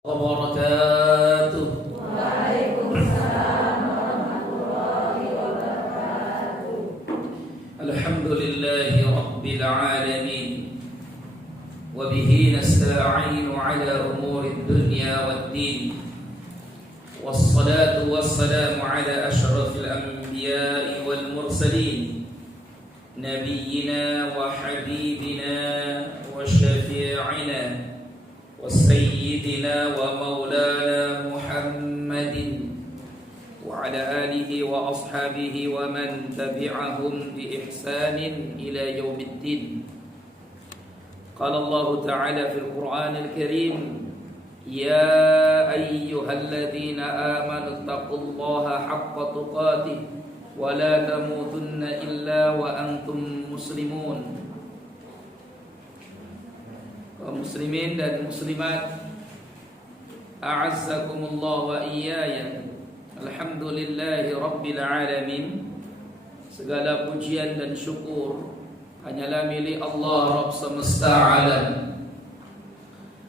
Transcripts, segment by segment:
Wabarakatuh. Waalaikumsalam warahmatullahi wabarakatuh. Alhamdulillahi rabbil alamin. Wa bihi nasta'inu ala umuri dunya waddin. Wassalatu wassalamu ala ashrafil anbiya'i wal mursalin. Nabiyyina wa habibina wa syafi'ina وسيدنا ومولانا محمد وعلى آله وأصحابه ومن تبعهم بإحسان إلى يوم الدين. قال الله تعالى في القرآن الكريم: يا أيها الذين آمنوا اتقوا الله حق تقاته ولا تموتن إلا وأنتم مسلمون. Kaum muslimin dan muslimat, a'azzakumullah wa iyaya. Alhamdulillahi rabbil alamin. Segala pujian dan syukur hanyalah milik Allah Rabb semesta alam.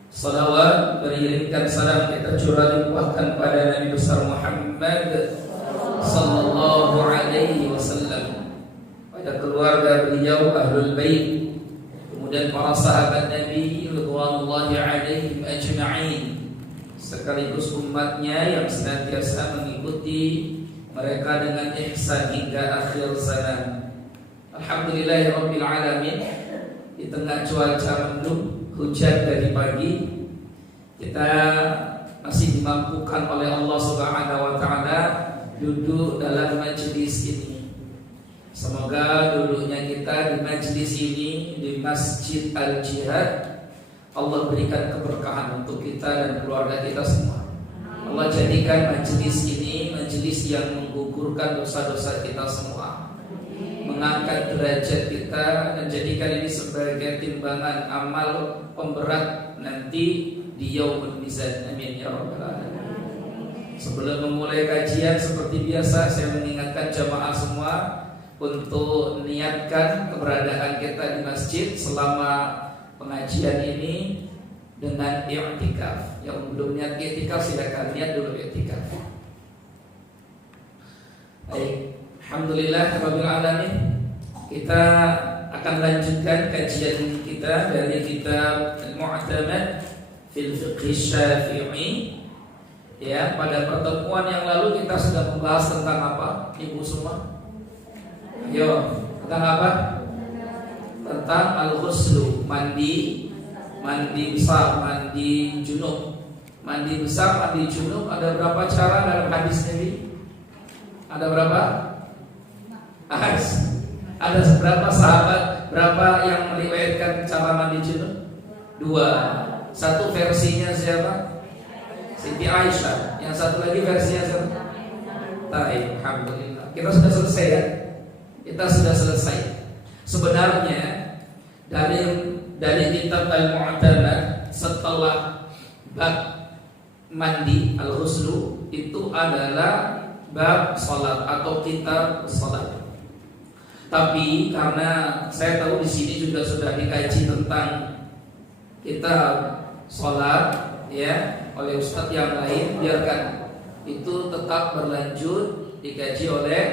Salawat beriringkan salam kita curah limpahkan pada Nabi besar Muhammad sallallahu alaihi wasallam, pada keluarga beliau, ahlul bait, dan para sahabat Nabi radhiyallahu alaihim ajma'in, sekaligus umatnya yang senantiasa mengikuti mereka dengan ihsan hingga akhir zaman. Alhamdulillahirabbil alamin. Di tengah cuaca mendung, hujan dari pagi, kita masih dimampukan oleh Allah Subhanahu wa taala duduk dalam majelis ini. Semoga duduknya kita di majelis ini, di Masjid Al-Jihad, Allah berikan keberkahan untuk kita dan keluarga kita semua. Allah jadikan majelis ini majelis yang menggugurkan dosa-dosa kita semua, mengangkat derajat kita, dan jadikan ini sebagai timbangan amal pemberat nanti di Yaumul Mizan. Amin ya rabbal alamin. Sebelum memulai kajian, seperti biasa saya mengingatkan jamaah semua untuk niatkan keberadaan kita di masjid selama pengajian ini dengan i'tikaf. Yang belum niat i'tikaf silakan niat dulu i'tikaf. Baik, alhamdulillah rabbil alamin. Kita akan lanjutkan kajian kita dari kitab Al-Mu'tamad fil Fiqh Syafi'i. Ya, pada pertemuan yang lalu kita sudah membahas tentang apa, Ibu semua? Yo, tentang apa? Tentang al-ghuslu, mandi besar, mandi junub. Mandi besar, mandi junub, ada berapa cara dalam hadis Nabi? Ada berapa? Ada berapa sahabat, berapa yang meriwayatkan cara mandi junub? 2. Satu versinya siapa? Siti Aisyah. Yang satu lagi versinya siapa? Baik, alhamdulillah. Kita sudah selesai ya? Kita sudah selesai. Sebenarnya dari kitab Al-Mu'tamad setelah bab mandi al-ghuslu itu adalah bab salat atau kitab salat. Tapi karena saya tahu di sini juga sudah dikaji tentang kitab salat ya oleh ustadz yang lain, biarkan itu tetap berlanjut dikaji oleh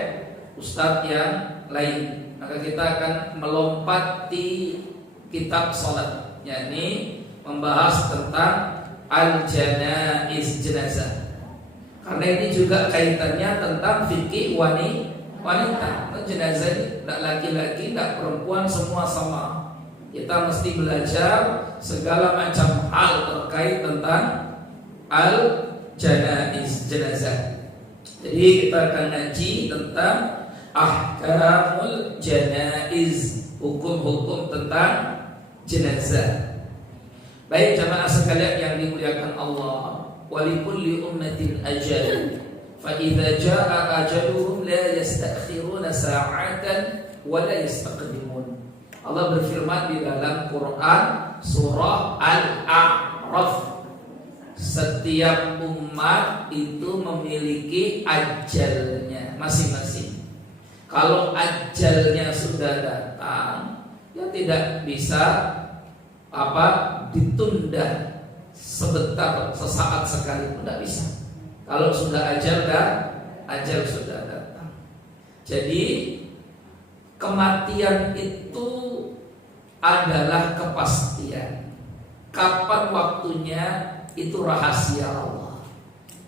ustadz yang lain. Maka kita akan melompati kitab salat, yakni membahas tentang al-janaiz, jenazah. Karena ini juga kaitannya tentang fikih wanita. Jenazah ini tidak laki-laki, tidak perempuan, semua sama. Kita mesti belajar segala macam hal terkait tentang al-janaiz, jenazah. Jadi kita akan ngaji tentang ahkamul janaiz, hukum-hukum tentang jenazah. Baik jamaah sekalian yang dimuliakan Allah, walikulli ummatin ajal, fa idza jaa ajaluhum la yastakhiruna sa'atan wa la yastaqdimun. Allah berfirman di dalam Quran surah Al-A'raf, setiap umat itu memiliki ajalnya masing-masing. Kalau ajalnya sudah datang, ya tidak bisa ditunda sebentar, sesaat sekali pun tidak bisa. Kalau sudah ajal sudah datang. Jadi kematian itu adalah kepastian. Kapan waktunya itu rahasia Allah.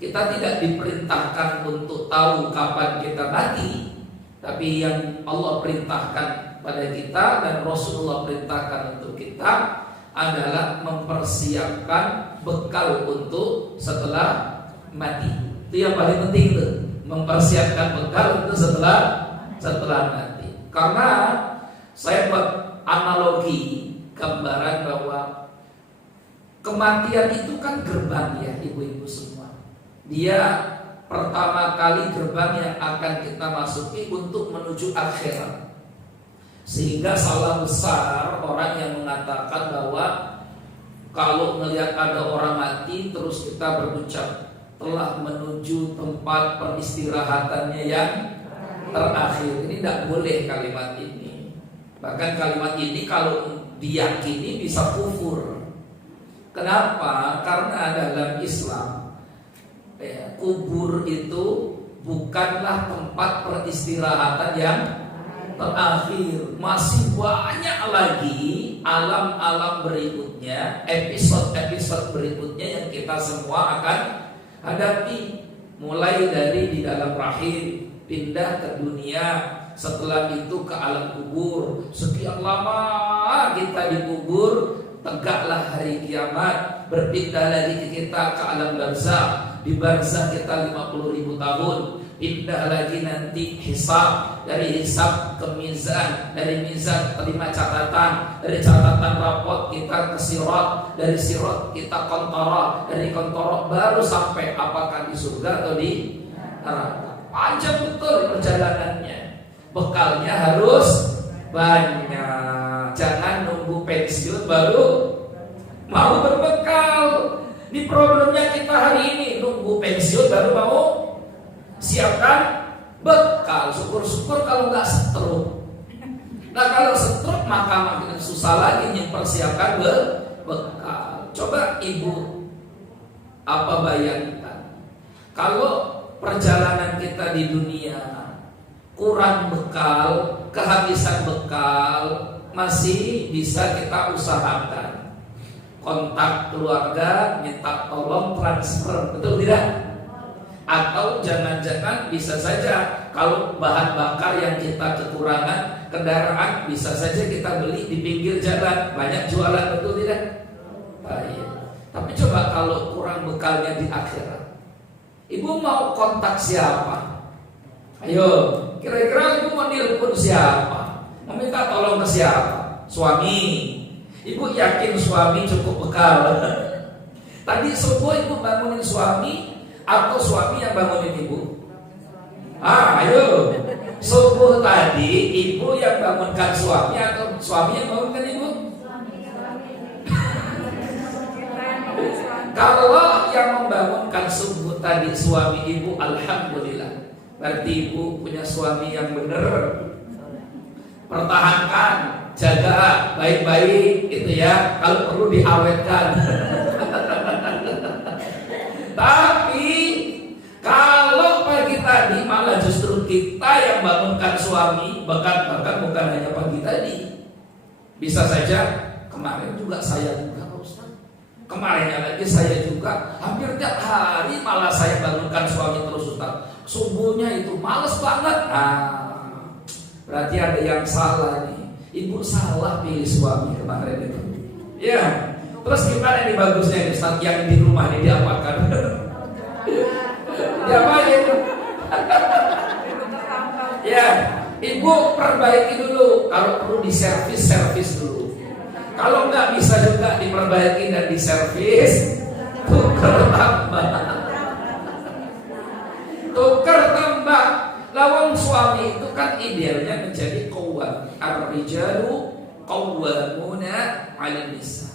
Kita tidak diperintahkan untuk tahu kapan kita mati, tapi yang Allah perintahkan pada kita dan Rasulullah perintahkan untuk kita adalah mempersiapkan bekal untuk setelah mati. Itu yang paling penting tuh, mempersiapkan bekal untuk setelah mati. Karena saya buat analogi gambaran bahwa kematian itu kan gerbang ya ibu-ibu semua. Dia pertama kali gerbang yang akan kita masuki untuk menuju akhirat. Sehingga salah besar orang yang mengatakan bahwa kalau melihat ada orang mati terus kita berucap telah menuju tempat peristirahatannya yang terakhir. Ini tidak boleh kalimat ini. Bahkan kalimat ini kalau diyakini bisa kufur. Kenapa? Karena dalam Islam kubur itu bukanlah tempat peristirahatan yang terakhir. Masih banyak lagi alam-alam berikutnya, episode-episode berikutnya yang kita semua akan hadapi. Mulai dari di dalam rahim, pindah ke dunia, setelah itu ke alam kubur. Sekian lama kita dikubur, tegaklah hari kiamat, berpindah lagi kita ke alam barzakh. Di barzakh kita 50.000 tahun, pindah lagi nanti hisab, dari hisab ke mizan, dari mizan terima catatan, dari catatan rapot kita ke sirat, dari sirat kita kontorah, dari kontorah baru sampai apakah di surga atau di neraka. Panjang betul perjalanannya. Bekalnya harus banyak. Jangan nunggu pensiun baru mau berbekal. Ini problemnya kita hari ini, nunggu pensiun baru mau siapkan bekal. Syukur-syukur kalau nggak stroke. Nah kalau stroke maka makin susah lagi mempersiapkan bekal. Coba ibu bayangkan kalau perjalanan kita di dunia kurang bekal, kehabisan bekal, masih bisa kita usahakan. Kontak keluarga, minta tolong transfer, betul tidak? Atau jangan-jangan bisa saja kalau bahan bakar yang kita kekurangan, kendaraan bisa saja kita beli di pinggir jalan, banyak jualan, betul tidak? Baik. Tapi coba kalau kurang bekalnya di akhirat, ibu mau kontak siapa? Ayo, kira-kira ibu mau nelpon siapa? Meminta tolong ke siapa? Suami. Ibu yakin suami cukup bekal? Tadi subuh ibu bangunin suami atau suami yang bangunin ibu? Ayo. Subuh tadi ibu yang bangunkan suami atau suami yang bangunkan ibu? Kalau yang membangunkan subuh tadi suami ibu, alhamdulillah. Berarti ibu punya suami yang benar. Pertahankan, jaga baik-baik itu ya. Kalau perlu diawetkan. Tapi kalau pagi tadi malah justru kita yang bangunkan suami, bahkan bukan hanya pagi tadi. Bisa saja kemarin juga saya juga Pak Ustaz. Kemarinnya lagi saya juga hampir tiap hari malah saya bangunkan suami terus Ustaz. Subuhnya itu males banget. Berarti ada yang salah nih. Ibu salah pilih suami kemarin itu. Ya. Terus gimana ini bagusnya nih Ustaz yang di rumah ini diapakan? Diapain? Ya, ibu perbaiki dulu. Kalau perlu diservis dulu. Kalau nggak bisa juga diperbaiki dan diservis, tukar tambah. Lawang suami itu kan idealnya menjadi qawwam. Ar-rijalu qawwamuna 'alan nisa.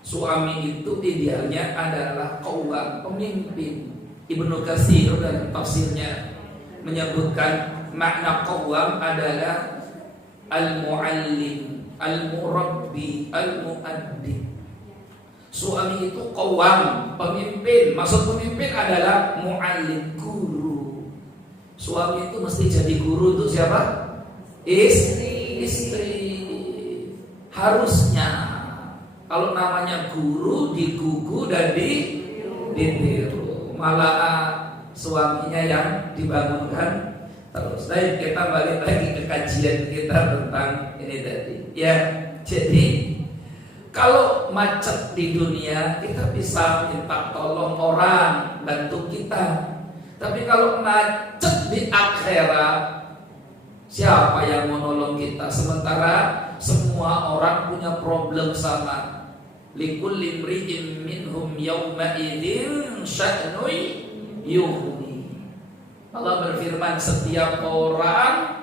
Suami itu idealnya adalah qawwam, pemimpin. Ibnu Katsir dalam tafsirnya menyebutkan makna qawwam adalah al-muallim, al-murabbi, al-muaddib. Suami itu qawwam, pemimpin. Maksud pemimpin adalah mu'allim, guru. Suami itu mesti jadi guru untuk siapa? Istri. Harusnya. Kalau namanya guru digugu dan ditiru. Malah suaminya yang dibangunkan terus. Baik, kita balik lagi ke kajian kita tentang ini tadi. Ya, jadi kalau macet di dunia kita bisa minta tolong orang bantu kita. Tapi kalau macet di akhirat, siapa yang mau nolong kita? Sementara semua orang punya problem sama. Likulli imri'in minhum yawma idzin sya'nun yughni. Allah berfirman, setiap orang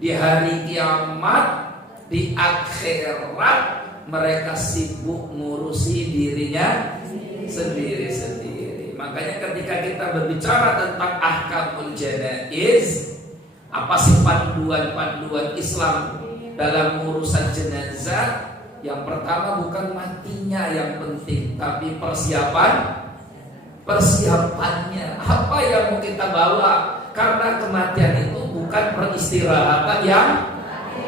di hari kiamat, di akhirat, mereka sibuk ngurusi dirinya sendiri-sendiri. Makanya ketika kita berbicara tentang ahkamul janaiz, apa sih panduan-panduan Islam dalam urusan jenazah? Yang pertama bukan matinya yang penting, tapi persiapannya. Apa yang mau kita bawa? Karena kematian itu bukan peristirahatan yang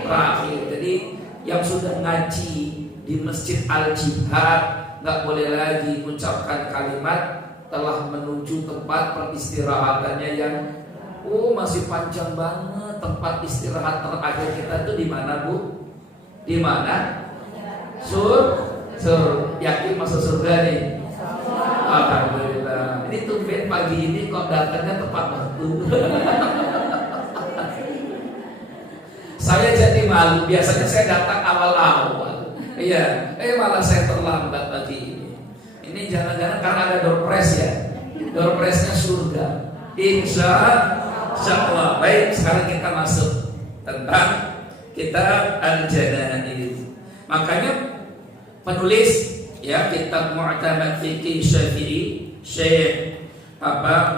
terakhir. Jadi yang sudah ngaji di Masjid Al-Jihad nggak boleh lagi mengucapkan kalimat telah menuju tempat peristirahatannya yang masih panjang banget. Tempat istirahat terakhir kita itu di mana, Bu? Di mana? Yakin masuk surga nih? Alhamdulillah. Ini tumben pagi ini kok datangnya tepat waktu. Saya jadi malu. Biasanya saya datang awal-awal. Iya, malah saya terlambat pagi ini. Ini jangan-jangan karena ada door prize ya. Door prize-nya surga. Insya Allah. Baik, sekarang kita masuk tentang kitab Al-Janaiz ini. Makanya penulis ya kitab Mu'tamad Fiqih Syafi'i, Syekh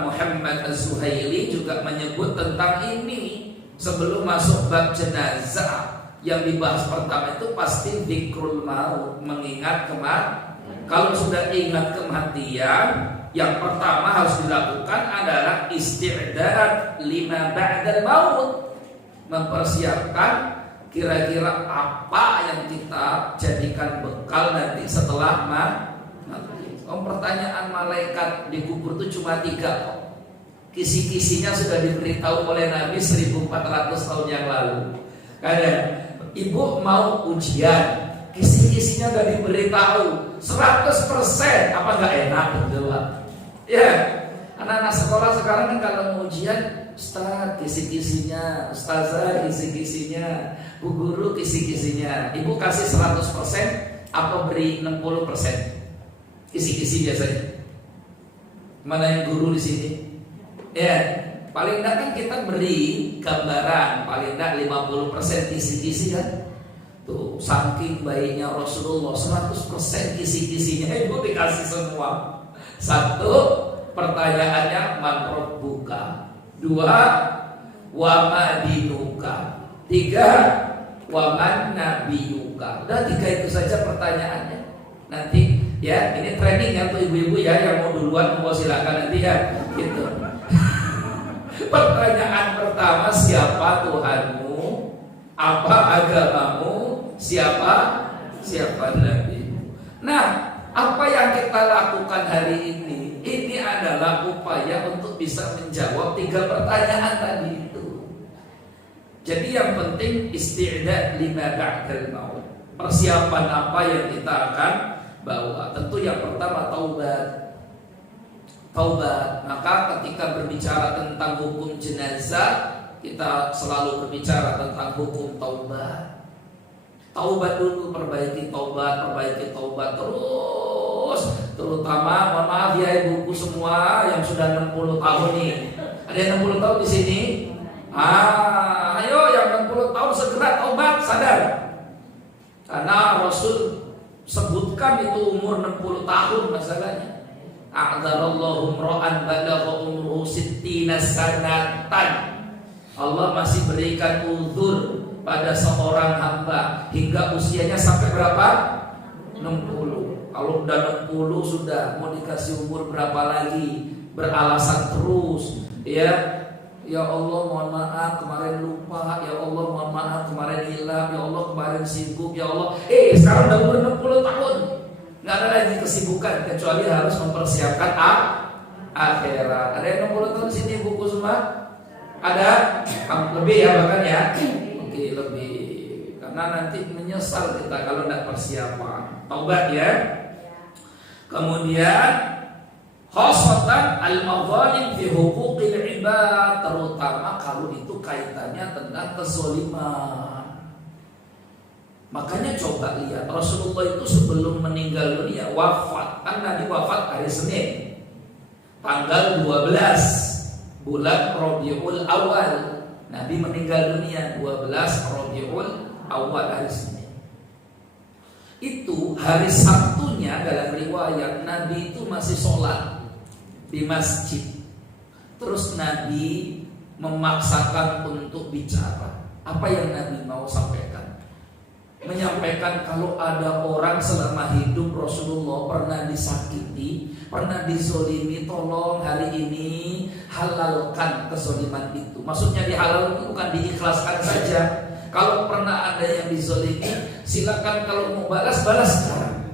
Muhammad Az-Zuhaili juga menyebut tentang ini. Sebelum masuk bab jenazah, yang dibahas pertama itu pasti dzikrul maut, mengingat kematian. Kalau sudah ingat kematian, yang pertama harus dilakukan adalah isti'dad lima ba'dal maut, mempersiapkan kira-kira apa yang kita jadikan bekal nanti setelah mati. Pertanyaan malaikat di kubur itu cuma 3 kok. Kisi-kisinya sudah diberitahu oleh Nabi 1400 tahun yang lalu. Kadang ibu mau ujian, kisi-kisinya sudah diberitahu 100%. Apa nggak enak menjawab? Ya, anak-anak sekolah sekarang kan kalau mau ujian, Ustaz kisi-kisinya, Ustazah kisi-kisinya, Bu Guru kisi-kisinya. Ibu kasih 100% apa beri 60%? Kisi-kisi biasanya. Mana yang guru di sini? Ya, paling enggak kan kita beri gambaran, paling enggak 50% kisi-kisi kan. Tuh, saking baiknya Rasulullah 100% kisi-kisinya ibu dikasih semua. 1, pertanyaannya man rabbuka. 2, wa ma dinuka. 3, wa man nabiyuka. Udah 3 itu saja pertanyaannya. Nanti ya, ini training ya untuk ibu-ibu ya, yang mau duluan mau silakan nanti ya. Gitu. Pertanyaan pertama, siapa Tuhanmu? Apa agamamu? Siapa nabimu? Nah, apa yang kita lakukan hari ini? Ini adalah upaya untuk bisa menjawab 3 pertanyaan tadi itu. Jadi yang penting isti'dad lima ba'dal maut. Persiapan apa yang kita akan bawa? Tentu yang pertama taubat. Maka ketika berbicara tentang hukum jenazah, kita selalu berbicara tentang hukum taubat. Taubat dulu, perbaiki taubat terus. Terutama, mohon maaf ya ibuku semua yang sudah 60 tahun nih. Ada yang 60 tahun di sini? Ayo yang 60 tahun segera taubat, sadar. Karena Rasul sebutkan itu umur 60 tahun masalahnya. A'dzarallahu imra'an balagha umruhu 60 sanatan. Allah masih berikan uzur pada seorang hamba hingga usianya sampai berapa? 60. Kalau udah 60 sudah mau dikasih umur berapa lagi, beralasan terus, ya. Ya Allah mohon maaf kemarin lupa, ya Allah mohon maaf kemarin hilang, ya Allah kemarin sibuk, ya Allah. Sekarang udah umur 60 tahun, nggak ada lagi kesibukan kecuali harus mempersiapkan akhirat. Ada yang 60 tahun sini buku semua? Ada? Lebih ya bahkan ya? Oke, lebih. Karena nanti menyesal kita kalau tidak persiapan. Taubat ya. Kemudian khosatan al-madzalim fi huquqil ibad, terutama kalau itu kaitannya tentang kezaliman. Makanya coba lihat Rasulullah itu sebelum meninggal dunia wafat, kan Nabi wafat hari Senin tanggal 12 bulan Rabiul Awal. Nabi meninggal dunia 12 Rabiul Awal hari Senin. Itu hari Sabtunya dalam riwayat Nabi itu masih sholat di masjid. Terus Nabi memaksakan untuk bicara. Apa yang Nabi mau sampaikan? Menyampaikan kalau ada orang selama hidup Rasulullah pernah disakiti, pernah dizolimi, tolong hari ini halalkan kezoliman itu. Maksudnya dihalal itu bukan diikhlaskan saja. Kalau pernah ada yang dizolimi, silakan kalau mau balas sekarang.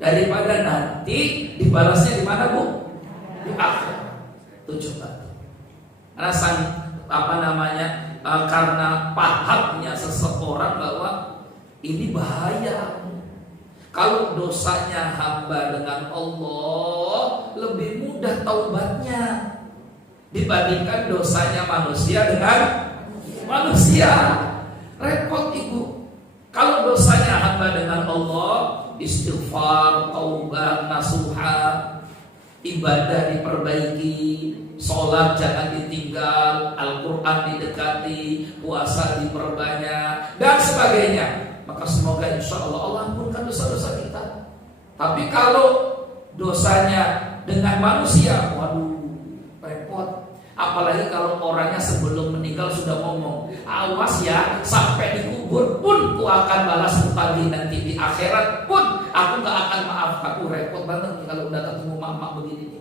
Daripada nanti dibalasnya di mana, Bu? Di akhirat. Tujuh batu. Karena pahamnya seseorang bahwa ini bahaya. Kalau dosanya hamba dengan Allah lebih mudah taubatnya dibandingkan dosanya manusia dengan manusia. Repot Ibu. Kalau dosanya hamba dengan Allah, istighfar, taubat, nasuha, ibadah diperbaiki, sholat jangan ditinggal, Al-Quran didekati, puasa diperbanyak, dan sebagainya. Maka semoga insya Allah ampunkan dosa-dosa kita. Tapi kalau dosanya dengan manusia, waduh, repot. Apalagi kalau orangnya sebelum meninggal sudah ngomong, awas ya, sampai dikubur pun aku akan balas utang nanti di akhirat pun aku gak akan maafkan. Repot banget nih kalau udah ketemu mama begini nih.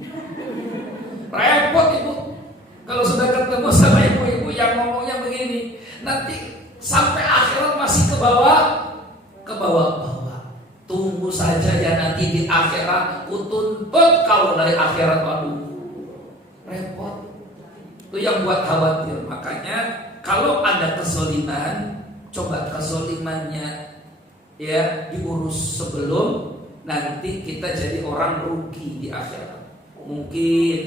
Repot Ibu. Kalau sudah ketemu sama ibu-ibu yang ngomongnya begini, nanti sampai akhirat masih ke bawah. Tunggu saja ya, nanti di akhirat kutuntut kau dari akhirat. Waduh, repot. Itu yang buat khawatir. Makanya kalau ada kezoliman, coba kezolimannya ya diurus sebelum nanti kita jadi orang rugi di akhirat. Mungkin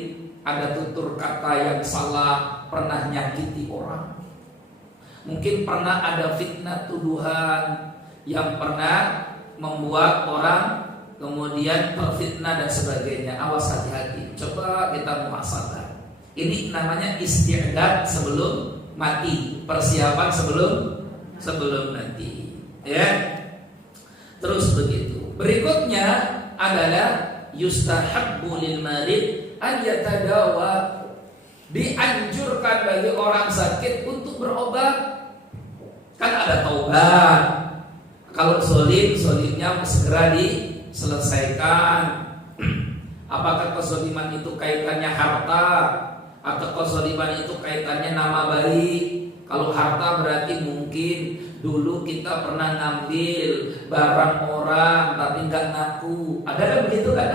ada tutur kata yang salah, pernah nyakiti orang. Mungkin pernah ada fitnah tuduhan yang pernah membuat orang kemudian terfitnah dan sebagainya. Awas, hati-hati. Coba kita muhasabah. Ini namanya isti'dad sebelum mati, persiapan sebelum nanti. Ya. Terus begitu. Berikutnya adalah yustahabbu lil marid an yatadawa. Dianjurkan bagi orang sakit untuk berobat. Kan ada taubat. Kalau zolimnya segera diselesaikan. Apakah kezoliman itu kaitannya harta, atau kezoliman itu kaitannya nama baik? Kalau harta berarti mungkin dulu kita pernah ngambil barang orang tapi nggak ngaku. Ada kan begitu kan?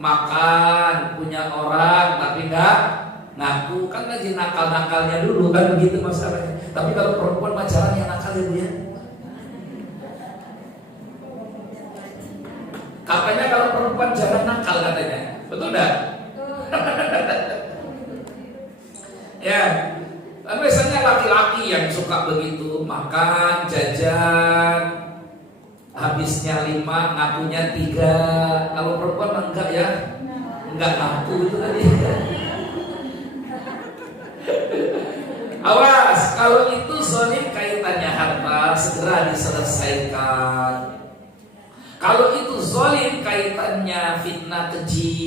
Makan punya orang tapi nggak ngaku, kan lagi nakal-nakalnya dulu kan begitu masalahnya. Tapi kalau perempuan pacaran yang nakal ya Bu ya. Katanya kalau perempuan jangan nakal katanya. Betul enggak? Ya. Kan biasanya laki-laki yang suka begitu, makan, jajan, habisnya 5, ngakunya 3. Kalau perempuan enggak ya. Enggak ngaku itu tadi. Awas, kalau itu zolim kaitannya harta segera diselesaikan. Kalau itu zolim kaitannya fitnah keji,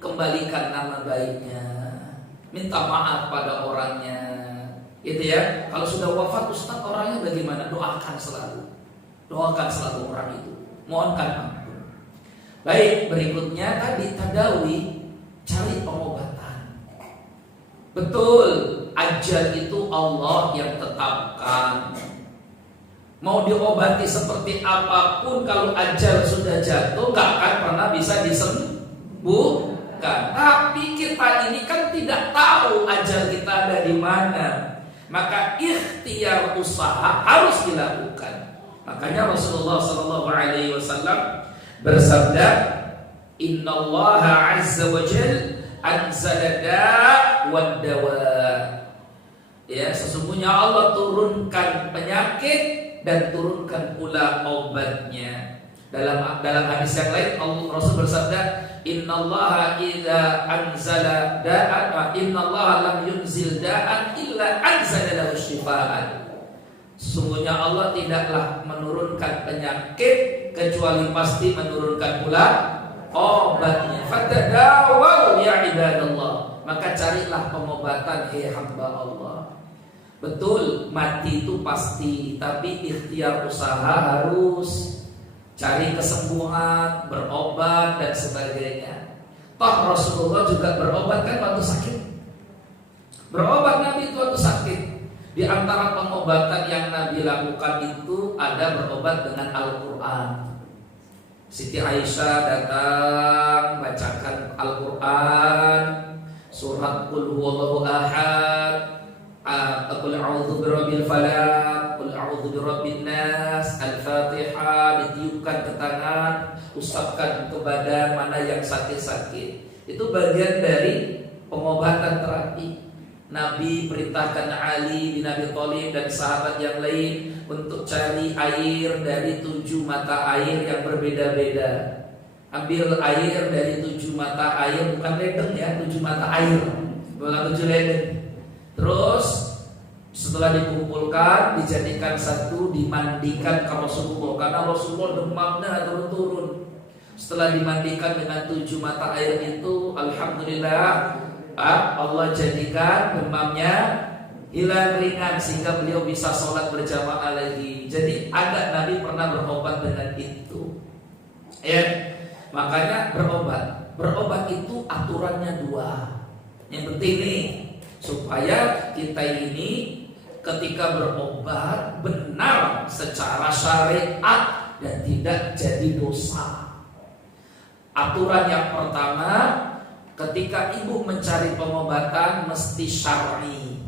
kembalikan nama baiknya, minta maaf pada orangnya, gitu ya. Kalau sudah wafat Ustaz orangnya bagaimana? Doakan selalu orang itu, mohonkan ampun. Baik, berikutnya tadi tadawi, cari pengobatan. Betul, ajal itu Allah yang tetapkan. Mau diobati seperti apapun, kalau ajal sudah jatuh gak akan pernah bisa disembuhkan. Tapi kita ini kan tidak tahu ajal kita ada di mana. Maka ikhtiar usaha harus dilakukan. Makanya Rasulullah SAW bersabda, Innallaha azza wa jal anzala da' wad dawa. Ya, sesungguhnya Allah turunkan penyakit dan turunkan pula obatnya. Dalam hadis yang lain Rasul bersabda, Innallaha idza anzala da'an, innallaha lam yunzil da'an illa anzala lahu syifaan. Sesungguhnya Allah tidaklah menurunkan penyakit kecuali pasti menurunkan pula obatnya. Fatadawaw ya ibadallah. Maka carilah pengobatan, hei hamba Allah. Betul, mati itu pasti, tapi ikhtiar usaha harus. Cari kesembuhan, berobat dan sebagainya. Toh Rasulullah juga berobat kan waktu sakit. Berobat Nabi itu waktu sakit. Di antara pengobatan yang Nabi lakukan itu ada berobat dengan Al-Quran. Siti Aisyah datang bacakan Al-Quran, surat Qul huwallahu ahad, Qul a'udzu birabbil falaq, Qul a'udzu birabbin nas, Al-Fatihah, ditiupkan ke tangan, usapkan ke badan mana yang sakit-sakit. Itu bagian dari pengobatan terapi. Nabi perintahkan Ali bin Abi Thalib dan sahabat yang lain untuk cari air dari 7 mata air yang berbeda-beda. Ambil air dari 7 mata air, bukan ledeng ya, 7 mata air, bukan 7 ledeng. Terus setelah dikumpulkan, dijadikan satu, dimandikan ke Rasulullah, karena Rasulullah demamnya turun-turun. Setelah dimandikan dengan 7 mata air itu, alhamdulillah Allah jadikan demamnya hilang ringan sehingga beliau bisa sholat berjamaah lagi. Jadi ada Nabi pernah berobat dengan itu. Ya, makanya berobat itu aturannya 2. Yang penting nih, supaya kita ini ketika berobat benar secara syariat dan tidak jadi dosa. Aturan yang pertama, ketika ibu mencari pengobatan mesti syar'i.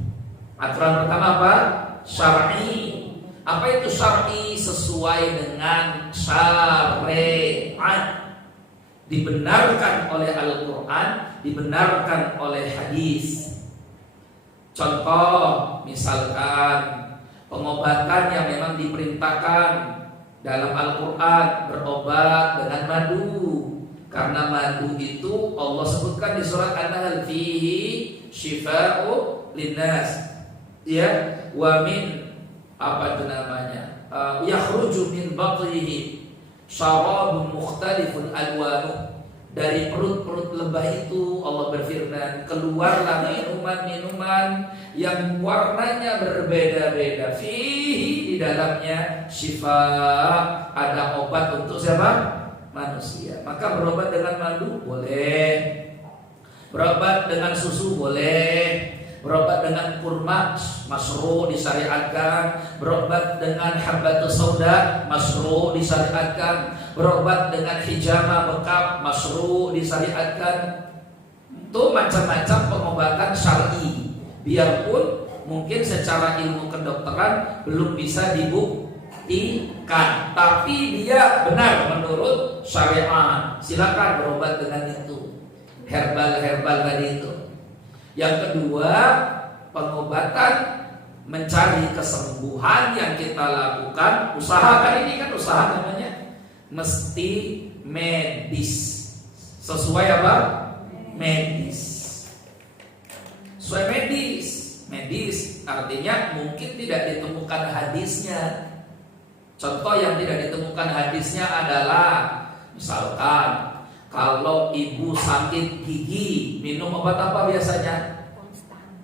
Aturan pertama apa? Syar'i. Apa itu syar'i? Sesuai dengan syariat. Dibenarkan oleh Al-Quran, dibenarkan oleh hadis. Contoh, misalkan pengobatan yang memang diperintahkan dalam Al-Quran, berobat dengan madu. Karena madu itu Allah sebutkan di surat An-Nahl, fihi syifa'u linnas. Ya, wa min apa itu namanya? Yakhruju min batnihi syarabun mukhtalifun alwanuh. Dari perut-perut lebah itu Allah berfirman, keluarlah minuman-minuman yang warnanya berbeda-beda. Fihi, di dalamnya syifa, ada obat untuk siapa? Manusia. Maka berobat dengan madu boleh, berobat dengan susu boleh, berobat dengan kurma masru disyariatkan, berobat dengan habbatus sauda masru disyariatkan, berobat dengan hijama bekap masru disyariatkan. Itu macam-macam pengobatan syar'i. Biarpun mungkin secara ilmu kedokteran belum bisa dibuktikan, tapi dia benar menurut syariat. Silakan berobat dengan itu, herbal tadi itu. Yang kedua, pengobatan mencari kesembuhan yang kita lakukan, usahakan ini kan usaha namanya, mesti medis. Sesuai apa? Medis. Sesuai medis. Medis artinya mungkin tidak ditemukan hadisnya. Contoh yang tidak ditemukan hadisnya adalah, misalkan kalau ibu sakit gigi, minum obat apa biasanya?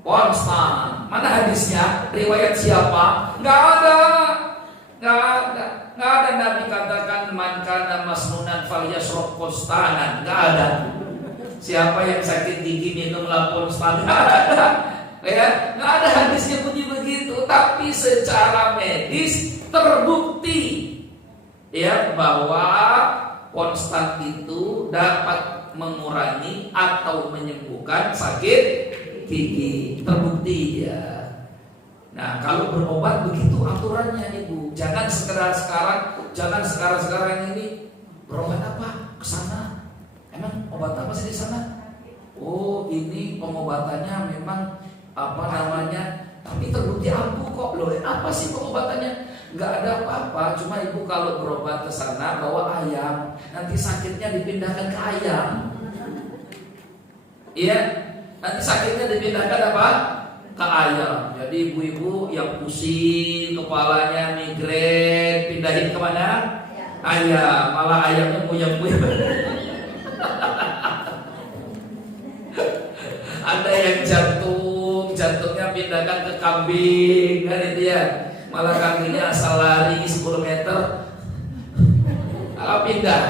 Konstan. Mana hadisnya? Riwayat siapa? Nggak ada. Nggak ada Nabi katakan man kana masnunan falyashrab qostanan. Nggak ada. Siapa yang sakit gigi minumlah ponstan. Nggak ada. Ya, nggak ada hadisnya bunyi begitu. Tapi secara medis terbukti ya bahwa ponstan itu dapat mengurangi atau menyembuhkan sakit gigi. Terbukti ya. Nah, kalau berobat begitu aturannya Ibu. Jangan sekarang ini berobat apa? Kesana. Emang obat apa sih di sana? Oh, ini pengobatannya memang apa namanya? Tapi terbukti ampuh kok. Loh, apa sih pengobatannya? Nggak ada apa-apa. Cuma Ibu kalau berobat ke sana bawa ayam, nanti sakitnya dipindahkan ke ayam. Iya, nanti sakitnya dipindahkan apa? Ke ayam. Jadi ibu-ibu yang pusing kepalanya, migrain, pindahin kemana? Ayam. Malah ayamnya puyeng-puyeng. Ada yang jantungnya pindahkan ke kambing, kan itu ya. Malah kambingnya asal lari 10 meter pindah.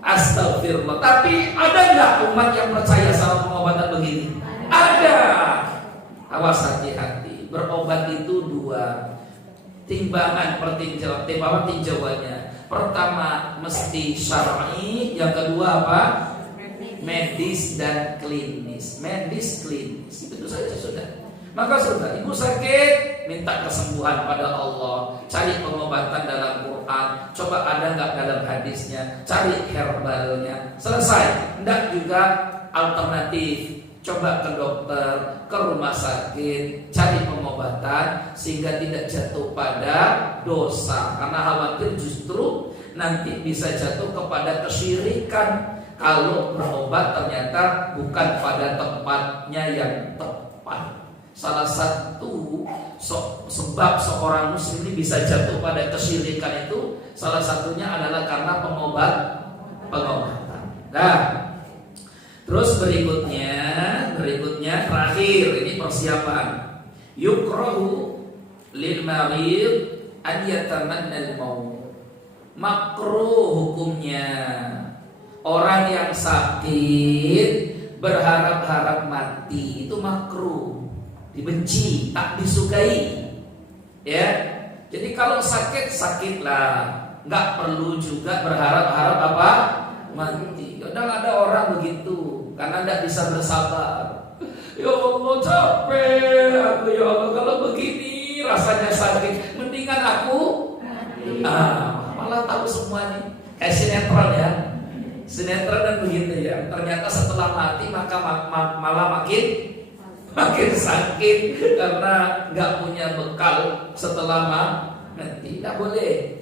Astagfirullah. Tapi ada nggak umat yang percaya sama pengobatan begini? Ada. Awas hati-hati. Berobat itu dua. Timbangan tinjauannya. Pertama mesti syar'i, yang kedua apa? Medis dan klinis. Medis klinis. Itu saja sudah. Maka sudah, ibu sakit, minta kesembuhan pada Allah. Cari pengobatan dalam Quran. Coba ada nggak dalam hadisnya? Cari herbalnya. Selesai. Enggak juga alternatif. Coba ke dokter, ke rumah sakit, cari pengobatan sehingga tidak jatuh pada dosa. Karena khawatir justru nanti bisa jatuh kepada kesyirikan kalau berobat ternyata bukan pada tempatnya yang tepat. Salah satu sebab seorang muslim ini bisa jatuh pada kesyirikan itu salah satunya adalah karena pengobatan. Nah, terus berikutnya terakhir ini persiapan. Yukrahu lil marid an yatamanna al-maut. Makruh hukumnya orang yang sakit berharap-harap mati, itu makruh, dibenci, tak disukai. Ya. Jadi kalau sakitlah, nggak perlu juga berharap-harap apa? Mati. Kadang ada orang begitu karena tidak bisa bersabar. Ya Allah, capek aku ya Allah, kalau begini rasanya sakit, mendingan aku malah tahu semua nih. Kayak sinetron ya. Sinetron dan begitu ya. Ternyata setelah mati maka malah makin sakit karena nggak punya bekal setelah mati. Tidak boleh.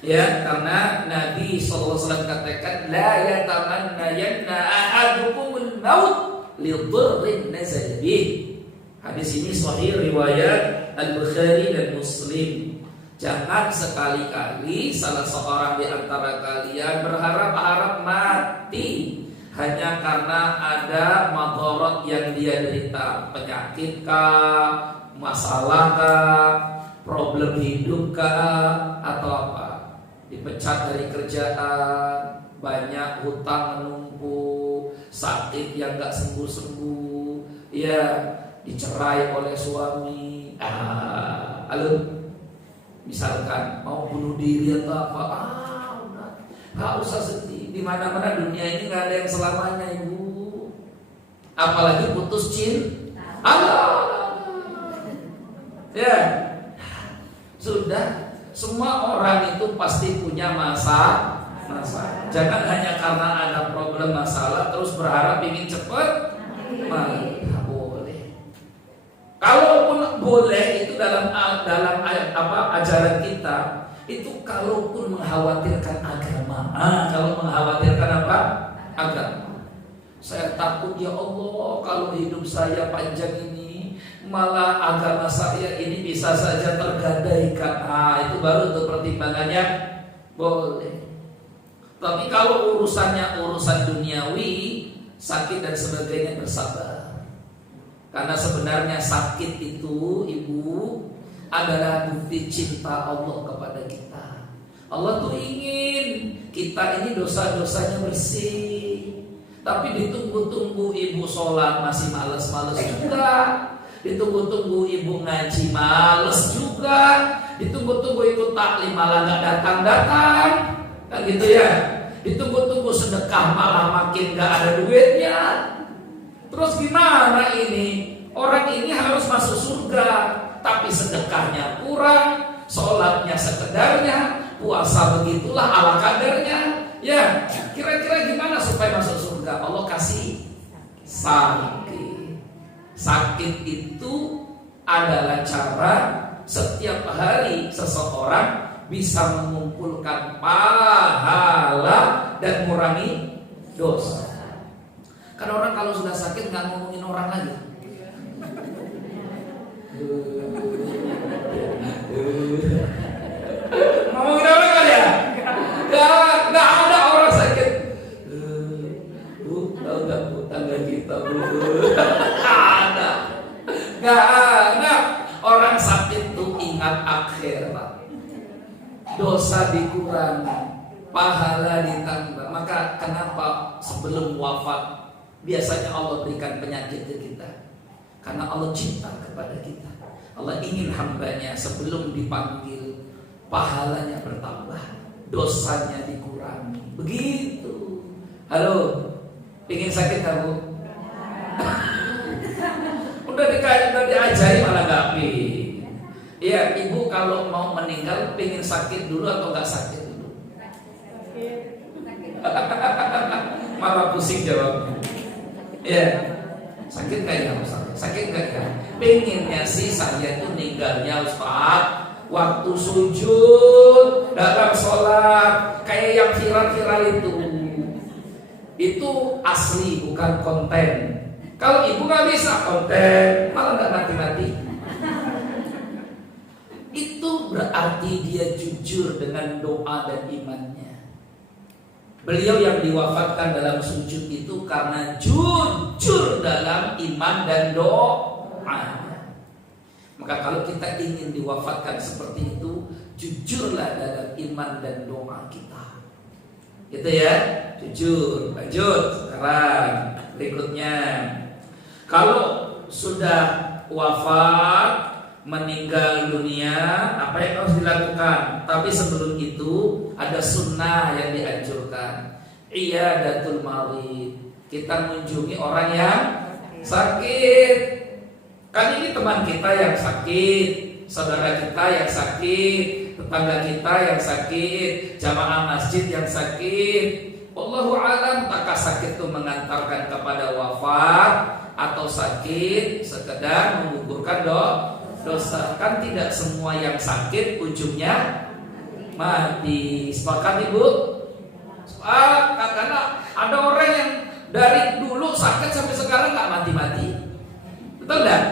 Ya, karena Nabi SAW katakan la yatamanna yanna ahadukumul maut li dhurrin nazal bih. Hadis ini sahih riwayat Al-Bukhari dan Muslim. Jangan sekali-kali salah seorang di antara kalian berharap-harap mati hanya karena ada madharat yang dia derita, penyakit kah, masalah kah, problem hidup kah, atau apa? Dipecat dari kerjaan, banyak hutang menumpuk, sakit yang gak sembuh-sembuh, ya dicerai oleh suami. Halo, misalkan mau bunuh diri atau apa, udah, gak usah sedih. Di mana-mana dunia ini gak ada yang selamanya, ibu. Apalagi putus cinta. Ya, sudah. Semua orang itu pasti punya masa. Jangan hanya karena ada problem masalah terus berharap ingin cepat mati. Tidak boleh. Kalaupun boleh itu dalam ayat ajaran kita itu kalaupun mengkhawatirkan agama. Kalau mengkhawatirkan apa? Agama. Saya takut ya Allah kalau hidup saya panjang ini malah agama saya ini bisa saja tergadaikan. Itu baru untuk pertimbangannya boleh. Tapi kalau urusannya urusan duniawi, sakit dan sebagainya, bersabar. Karena sebenarnya sakit itu, ibu, adalah bukti cinta Allah kepada kita. Allah tuh ingin kita ini dosa-dosanya bersih. Tapi ditunggu-tunggu ibu sholat masih males-males juga. Ditunggu-tunggu ibu ngaji males juga. Ditunggu-tunggu ikut taklim malah gak datang-datang. Kan gitu ya. Ditunggu-tunggu sedekah malah makin gak ada duitnya. Terus gimana ini? Orang ini harus masuk surga, tapi sedekahnya kurang, sholatnya sekedarnya, puasa begitulah ala kadarnya. Ya, kira-kira gimana supaya masuk surga? Allah kasih sakit. Sakit itu adalah cara setiap hari seseorang bisa mengumpulkan pahala dan mengurangi dosa. Karena orang kalau sudah sakit nggak ngomongin orang lagi. Ngomongin orang kan ya? Nggak ada orang sakit. Bu, tahu nggak bu tangga kita bu? Nggak ada. Orang sakit tuh ingat akhirat. Dosa dikurangi, pahala ditambah. Maka kenapa sebelum wafat biasanya Allah berikan penyakit ke kita? Karena Allah cinta kepada kita. Allah ingin hambanya sebelum dipanggil pahalanya bertambah, dosanya dikurangi. Begitu. Halo, ingin sakit kamu? Udah diajari malah gak pingin. Iya, ibu kalau mau meninggal pengen sakit dulu atau gak sakit dulu? Malah pusing jawabnya. Iya. Sakit gak ya Ustaz? Sakit gak ya? Pengennya sih saya tuh meninggalnya Ustaz waktu sujud dalam sholat, kayak yang viral-viral itu asli bukan konten. Kalau ibu gak bisa konten, malah gak mati-mati. Itu berarti dia jujur dengan doa dan imannya. Beliau yang diwafatkan dalam sujud itu karena jujur dalam iman dan doa. Maka kalau kita ingin diwafatkan seperti itu, jujurlah dalam iman dan doa kita. Gitu ya, jujur. Lanjut sekarang berikutnya. Kalau sudah wafat, meninggal dunia, apa yang harus dilakukan? Tapi sebelum itu ada sunnah yang dianjurkan. Iyadatul marid. Kita mengunjungi orang yang sakit. Kan ini teman kita yang sakit, saudara kita yang sakit, tetangga kita yang sakit, jamaah masjid yang sakit. Wallahu alam, apakah sakit itu mengantarkan kepada wafat atau sakit sekedar menggugurkan dosa. Kan tidak semua yang sakit ujungnya mati. Sepakat ibu? Sepakat. Karena ada orang yang dari dulu sakit sampai sekarang nggak mati-mati. Betul enggak?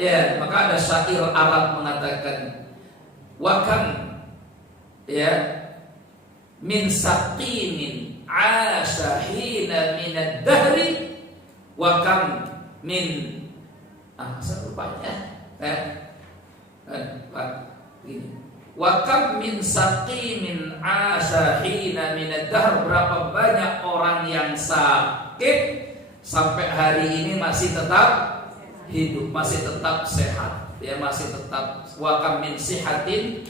Ya, maka ada syair Arab mengatakan wakam ya min saqimin ashahina min ad-dahri wakam min saya lupanya gini. Wakam min saqimin ashahina min ad-dahr, berapa banyak orang yang sakit sampai hari ini masih tetap hidup, masih tetap sehat, ya masih tetap. Wakam min sihatin,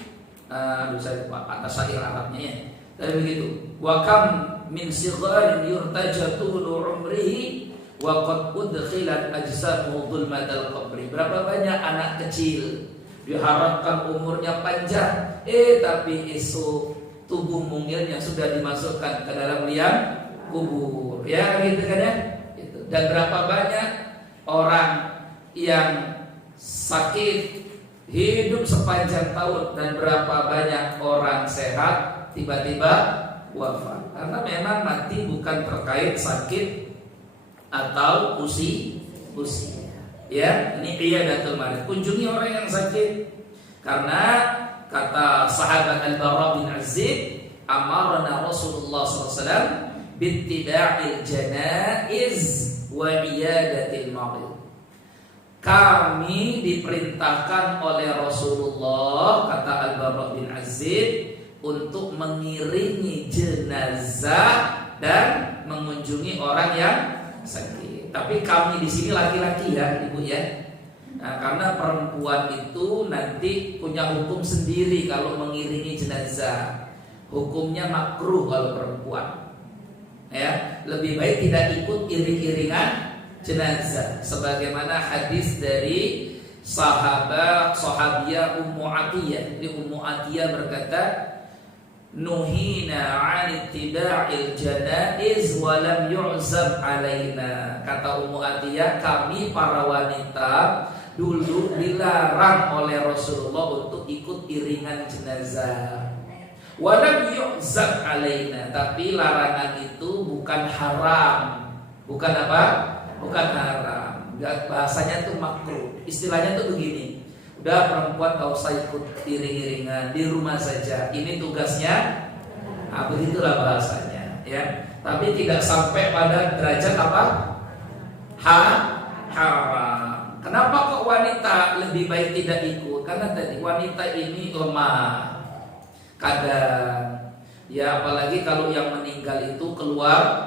saya lupa kata syair Arabnya ya. Tapi begitu. Wakam min sigharin yurtaja tulu umrihi wa qad udkhilat ajsamu dhulmatal qabri. Berapa banyak anak kecil diharapkan umurnya panjang, tapi esok tubuh mungilnya sudah dimasukkan ke dalam liang kubur, ya gitu kan ya. Dan berapa banyak orang yang sakit hidup sepanjang tahun, dan berapa banyak orang sehat tiba-tiba wafat. Karena memang mati bukan terkait sakit atau usia. Ya, ini iyadatul marid. Kunjungi orang yang sakit. Karena kata sahabat Al-Bara bin Azib, amarna Rasulullah SAW bittiba'il janaiz wa iyadatil marid. Kami diperintahkan oleh Rasulullah, kata Al-Bara bin Azib, untuk mengiringi jenazah dan mengunjungi orang yang sakit. Tapi kami di sini laki-laki ya, Ibu ya. Nah, karena perempuan itu nanti punya hukum sendiri kalau mengiringi jenazah. Hukumnya makruh kalau perempuan. Ya, lebih baik tidak ikut iring-iringan jenazah. Sebagaimana hadis dari sahabiah Ummu Atiyah. Jadi Ummu Atiyah berkata, nuhina 'an ittiba'il janaiz wa lam yu'zab 'alaina. Kata Ummu Atiyah, kami para wanita dulu dilarang oleh Rasulullah untuk ikut iringan jenazah. Wa lam yu'zab 'alaina, tapi larangan itu bukan haram. Bukan apa? Bukan haram. Bahasanya tuh makruh. Istilahnya tuh begini. Udah perempuan gak usah ikut iring-iringan, di rumah saja. Ini tugasnya. Nah, begitulah bahasanya, ya. Tapi tidak sampai pada derajat apa? Haram. Kenapa kok wanita lebih baik tidak ikut? Karena tadi wanita ini lemah. Kadang, ya apalagi kalau yang meninggal itu keluarga.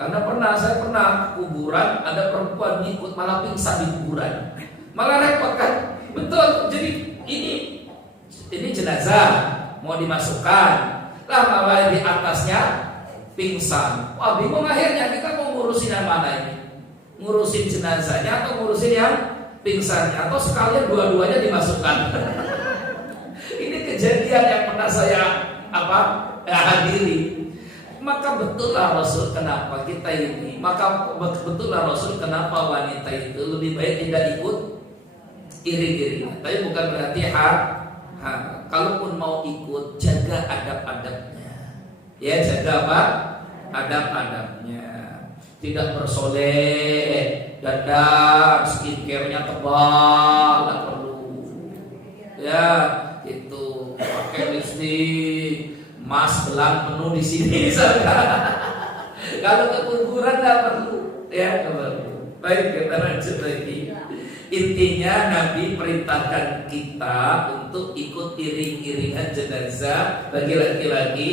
Karena saya pernah kuburan, ada perempuan ngikut malah pingsan di kuburan. Malah repot kan? Betul. Jadi ini jenazah mau dimasukkan, lah malah di atasnya pingsan. Wah, bingung akhirnya kita mau ngurusin yang mana ini? Ngurusin jenazahnya atau ngurusin yang pingsannya, atau sekalian dua-duanya dimasukkan. Ini kejadian yang pernah saya hadiri. Maka betullah Rasul kenapa kita ini, maka betullah Rasul kenapa wanita itu lebih baik tidak ikut iring-iringan. Tapi bukan berarti kalaupun mau ikut, jaga adab-adabnya. Ya, jaga apa? Adab-adabnya. Tidak bersolek, dandan, skincare-nya tebal, nggak perlu. Ya, itu pakai lipstik, mas belang penuh di sini. Kalau ke kuburan nggak perlu, ya nggak perlu. Baik, kita lanjut lagi. Intinya Nabi perintahkan kita untuk ikut iring-iringan jenazah bagi laki-laki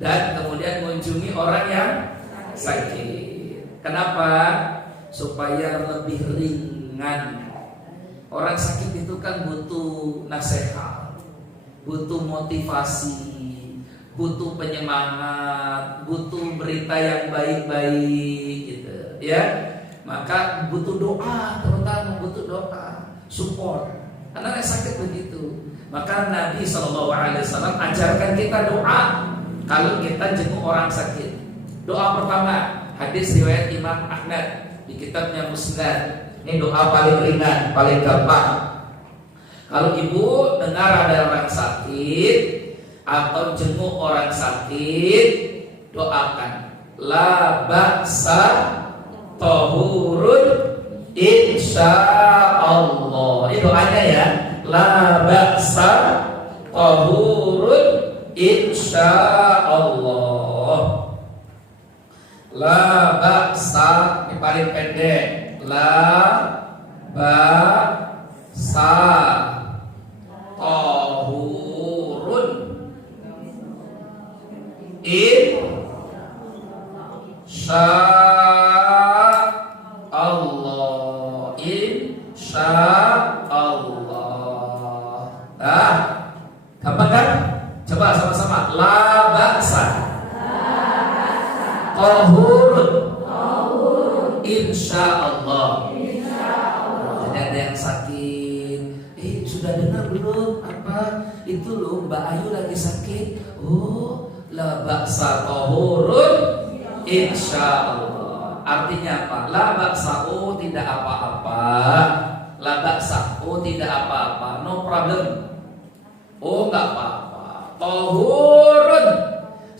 dan kemudian mengunjungi orang yang sakit. Kenapa? Supaya lebih ringan. Orang sakit itu kan butuh nasihat, butuh motivasi, butuh penyemangat, butuh berita yang baik-baik gitu, ya. Maka butuh doa, terutama butuh doa, support. Karena yang sakit begitu. Maka Nabi SAW ajarkan kita doa kalau kita jenguk orang sakit. Doa pertama, hadis riwayat Imam Ahmad di kitabnya Musnad. Ini doa paling ringan, paling gampang. Kalau ibu dengar ada orang sakit atau jenguk orang sakit, doakan la ba'sa tahurun insyaallah. Ini doanya ya, la ba'sa tahurun insyaallah. La ba'sa, ini paling pendek. La ba'sa tahurun insyaallah. Insyaallah. Nah, gampang kan? Coba sama-sama. La ba'sa tahurun insyaallah. Jadi ada yang sakit, sudah dengar belum apa itu loh, Mbak Ayu lagi sakit. Oh, la ba'sa tahurun insyaallah. Artinya apa? La ba'sa, oh tidak apa-apa. La ba'sa, oh tidak apa-apa, no problem. Oh enggak apa-apa. Tahurun,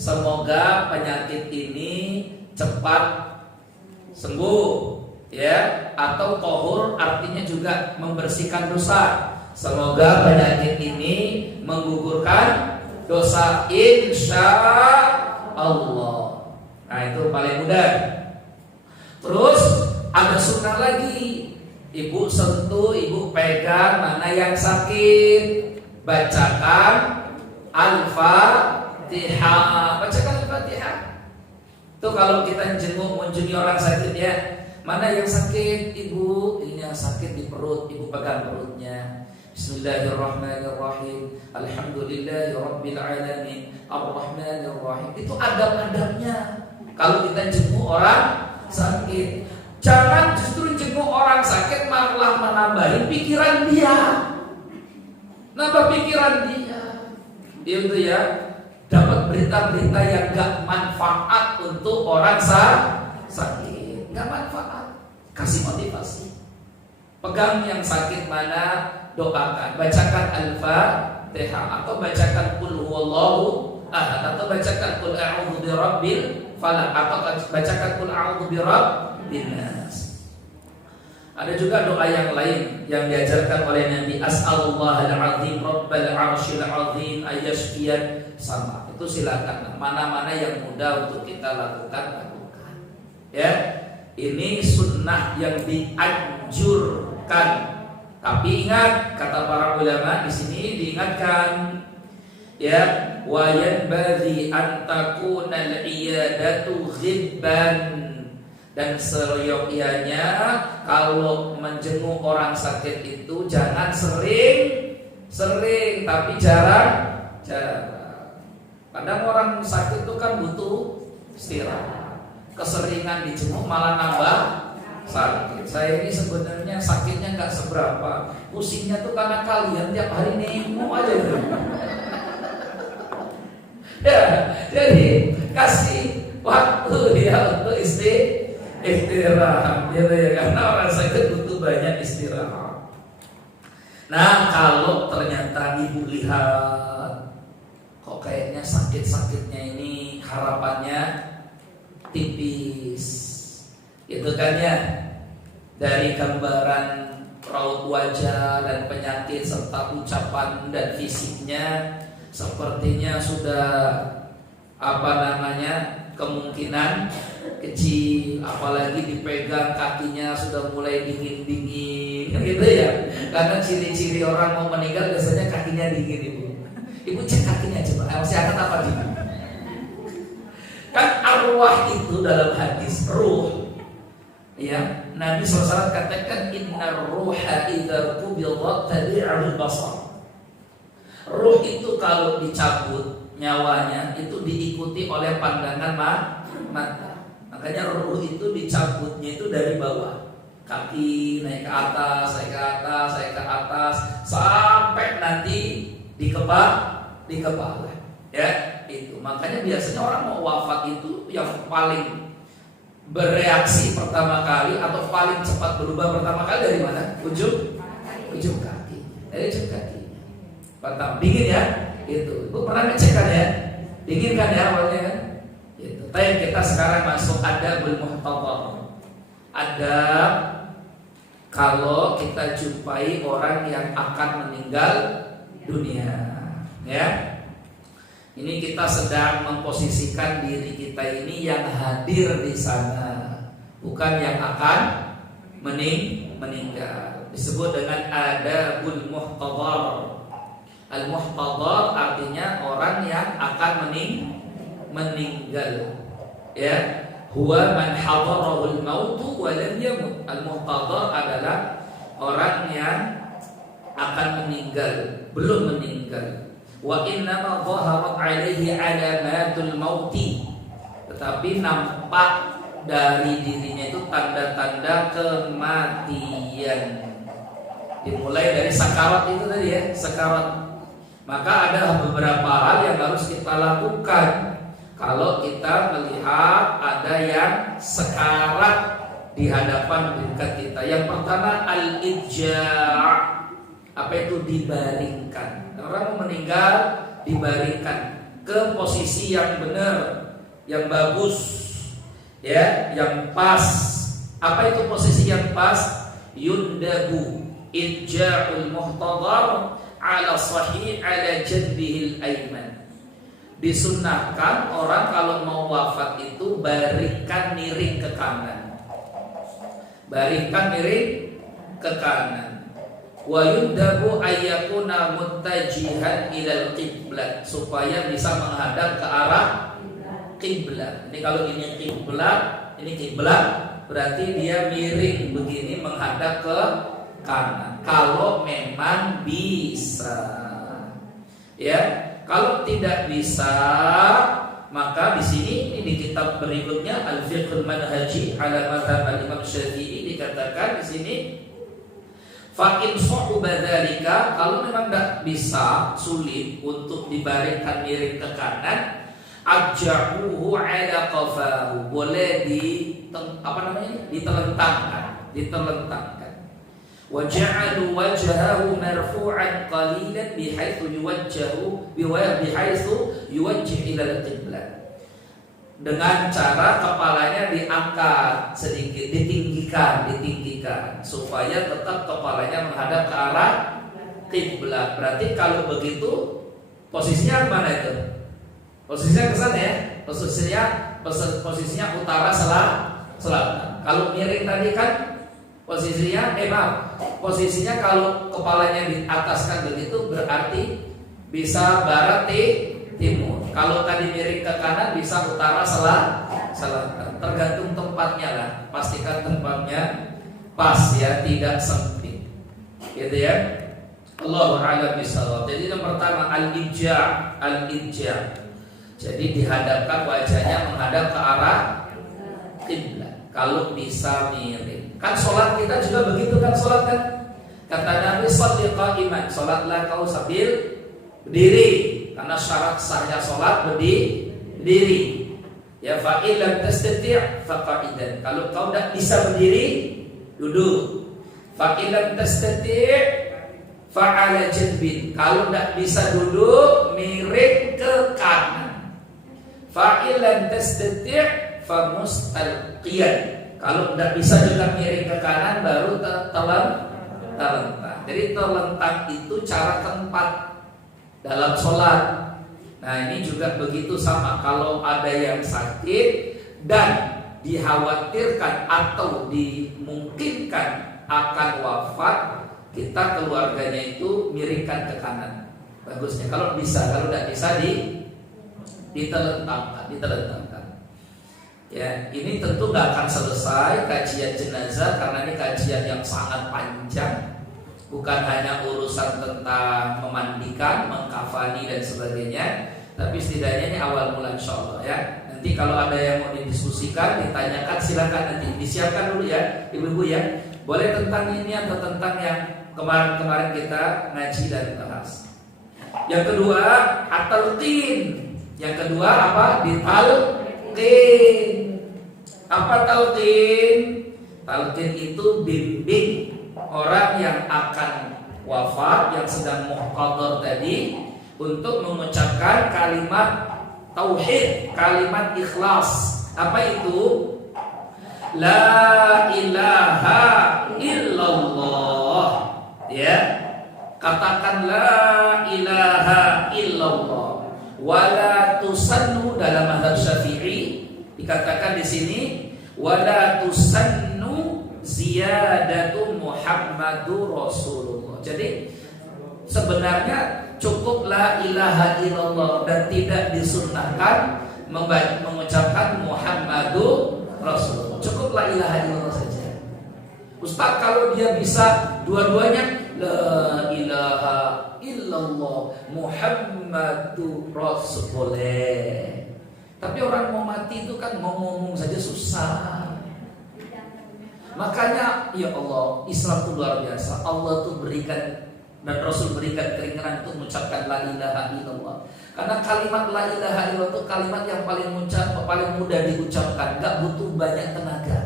semoga penyakit ini cepat sembuh, ya. Atau tahur artinya juga membersihkan dosa. Semoga penyakit ini menggugurkan dosa insyaallah. Nah, itu paling mudah. Terus ada sunnah lagi. Ibu sentuh, ibu pegang mana yang sakit, bacakan Al-Fatihah. Bacakan Al-Fatihah. Tuh kalau kita jenguk mengunjungi orang sakit ya, mana yang sakit ibu? Ini yang sakit di perut, ibu pegang perutnya. Bismillahirrahmanirrahim. Alhamdulillahirabbil alamin. Arrahmanirrahim. Itu adab-adabnya. Kalau kita jenguk orang sakit, jangan justru jenguk orang sakit malah menambahin pikiran dia. Nambah pikiran dia. Dia itu ya dapat berita-berita yang gak manfaat untuk orang sakit. Gak manfaat. Kasih motivasi. Pegang yang sakit mana, doakan. Bacakan Al-Fatihah atau bacakan Qul huwallahu ahad atau bacakan Qul a'udzu birabbil falaq atau bacakan Qul a'udzu birabbin nas. Ada juga doa yang lain yang diajarkan oleh Nabi, As'alullahal azim rabbal arsyil azim ayyashfiyan sama. Itu silakan mana-mana yang mudah untuk kita lakukan. Ya. Ini sunnah yang dianjurkan. Tapi ingat kata para ulama di sini diingatkan ya, wa yanbaghi an takuna al-iyadatu ghibban. Dan seyogyanya kalau menjenguk orang sakit itu jangan sering tapi jarang. Kadang orang sakit itu kan butuh istirahat. Keseringan dijenguk malah nambah sakit. Saya ini sebenarnya sakitnya nggak seberapa, pusingnya tuh karena kalian tiap hari nemo aja tuh. Ya, jadi kasih waktu dia untuk istirahat gitu ya, karena orang sakit butuh banyak istirahat. Nah kalau ternyata ibu lihat kok kayaknya sakit-sakitnya ini harapannya tipis gitu kan ya, dari gambaran raut wajah dan penyakit serta ucapan dan fisiknya sepertinya sudah kemungkinan kecil, apalagi dipegang kakinya sudah mulai dingin-dingin gitu ya. Karena ciri-ciri orang mau meninggal biasanya kakinya dingin ibu. Ibu cek kakinya coba, masih hangat apa dingin? Kan arwah itu dalam hadis ruh ya, Nabi SAW katakan inna ruha idza qubidat tabi'al basar. Ruh itu kalau dicabut nyawanya itu diikuti oleh pandangan mata. Makanya ruh itu dicabutnya itu dari bawah, kaki naik ke atas, naik ke atas, naik ke atas, sampai nanti di kepala. Ya, itu. Makanya biasanya orang mau wafat itu yang paling bereaksi pertama kali atau paling cepat berubah pertama kali dari mana? Ujung kaki. Dari ujung kaki. Pertama dingin ya. Itu. Ibu pernah ngecek kan ya? Dingin kan ya awalnya kan? Itu. Tapi kita sekarang masuk adabul muhtadar. Adab kalau kita jumpai orang yang akan meninggal dunia. Ya. Ini kita sedang memposisikan diri kita ini yang hadir di sana, bukan yang akan meninggal. Disebut dengan adabul muhtadar. Al-muhtadar artinya orang yang akan meninggal. Ya, huwa man hadarahul mautu wa lam yamut. Al-muhtadar adalah orang yang akan meninggal, belum meninggal. Wa innama dhaharat alaihi alamatul mauti. Tetapi nampak dari dirinya itu tanda-tanda kematian. Dimulai dari sakarat itu tadi ya, sakarat. Maka ada beberapa hal yang harus kita lakukan kalau kita melihat ada yang sekarat di hadapan dekat kita. Yang pertama al-idja'. Apa itu? Dibaringkan. Orang meninggal dibaringkan ke posisi yang benar, yang bagus, ya, yang pas. Apa itu posisi yang pas? Yundabu idja'ul muhtadar ala sahih ala jadbihil aiman. Disunnahkan orang kalau mau wafat itu baringkan miring ke kanan. Baringkan miring ke kanan. Wa yundabu ayyakuna muttajihan ilal qiblat, supaya bisa menghadap ke arah kiblat. Ini kalau ini kiblat, berarti dia miring begini menghadap ke kanan. Kalau memang bisa. Ya, kalau tidak bisa, maka di sini ini di kitab berikutnya Al-Fiqhul Manhaji ala Madhab Al-Imam Syafi'i dikatakan di sini fa in sa'uba dzalika, kalau memang tidak bisa, sulit untuk dibaringkan miring ke kanan, aj'uhu ala qafahu, boleh ditelentangkan. Wa ja'alu wajhahu marfu'an qalilan bihaitsu yuwajjih ila al-qiblah, dengan cara kepalanya diangkat sedikit, ditinggikan supaya tetap kepalanya menghadap ke arah kiblat. Berarti kalau begitu posisinya mana itu? Posisinya ke sana ya. Posisinya utara selatan. Kalau miring tadi kan posisinya kalau kepalanya diataskan begitu berarti bisa barat timur. Kalau tadi miring ke kanan bisa utara selatan. Tergantung tempatnya lah. Pastikan tempatnya pas ya, tidak sempit. Gitu ya. Allahu a'lam bishawab. Jadi yang pertama al-ijja'. Jadi dihadapkan wajahnya menghadap ke arah kiblat. Kalau bisa miring. Kan sholat kita juga begitu kan, sholat kan. Kata Nabi sholli qa'iman, sholatlah kau sambil berdiri, karena syarat sahnya sholat berdiri. Ya, fa in lam tastati' fa qa'idan. Kalau kau tidak bisa berdiri, duduk. Fa in lam tastati' fa 'ala janbin. Kalau tidak bisa duduk, miring ke kanan. Fa in lam tastati' fa mustalqiyan. Kalau tidak bisa juga miring ke kanan, baru terlentang. Jadi terlentang itu cara tempat dalam sholat. Nah ini juga begitu sama. Kalau ada yang sakit dan dikhawatirkan atau dimungkinkan akan wafat, kita keluarganya itu miringkan ke kanan. Bagusnya kalau bisa, kalau tidak bisa ditelentangkan. Ya, ini tentu nggak akan selesai kajian jenazah karena ini kajian yang sangat panjang. Bukan hanya urusan tentang memandikan, mengkafani dan sebagainya, tapi setidaknya ini awal mula insyaallah ya. Nanti kalau ada yang mau didiskusikan, ditanyakan silakan, nanti disiapkan dulu ya, ibu-ibu ya. Boleh tentang ini atau tentang yang kemarin kita ngaji dan bahas. Yang kedua, at-talqin. Yang kedua apa? Ditalqin. Apa talqin? Talqin itu bimbing orang yang akan wafat, yang sedang muhtadar tadi, untuk mengucapkan kalimat tauhid, kalimat ikhlas. Apa itu? La ilaha illallah. Ya. Katakan la ilaha illallah. Wala tusannu, dalam mazhab Syafi'i dikatakan di sini wala tusannu ziyadatu Muhammadur Rasulullah. Jadi sebenarnya cukup la ilaha illallah dan tidak disunnahkan mengucapkan Muhammadur Rasulullah. Cukup la ilaha illallah saja. Ustaz kalau dia bisa dua-duanya la ilaha illallah Muhammadur Rasul boleh. Tapi orang mau mati itu kan mau ngomong saja susah. Makanya ya Allah, Islam itu luar biasa. Allah tuh berikan dan Rasul berikan keringanan untuk mengucapkan la ilaha illallah. Karena kalimat la ilaha illallah itu kalimat yang paling mudah diucapkan, gak butuh banyak tenaga.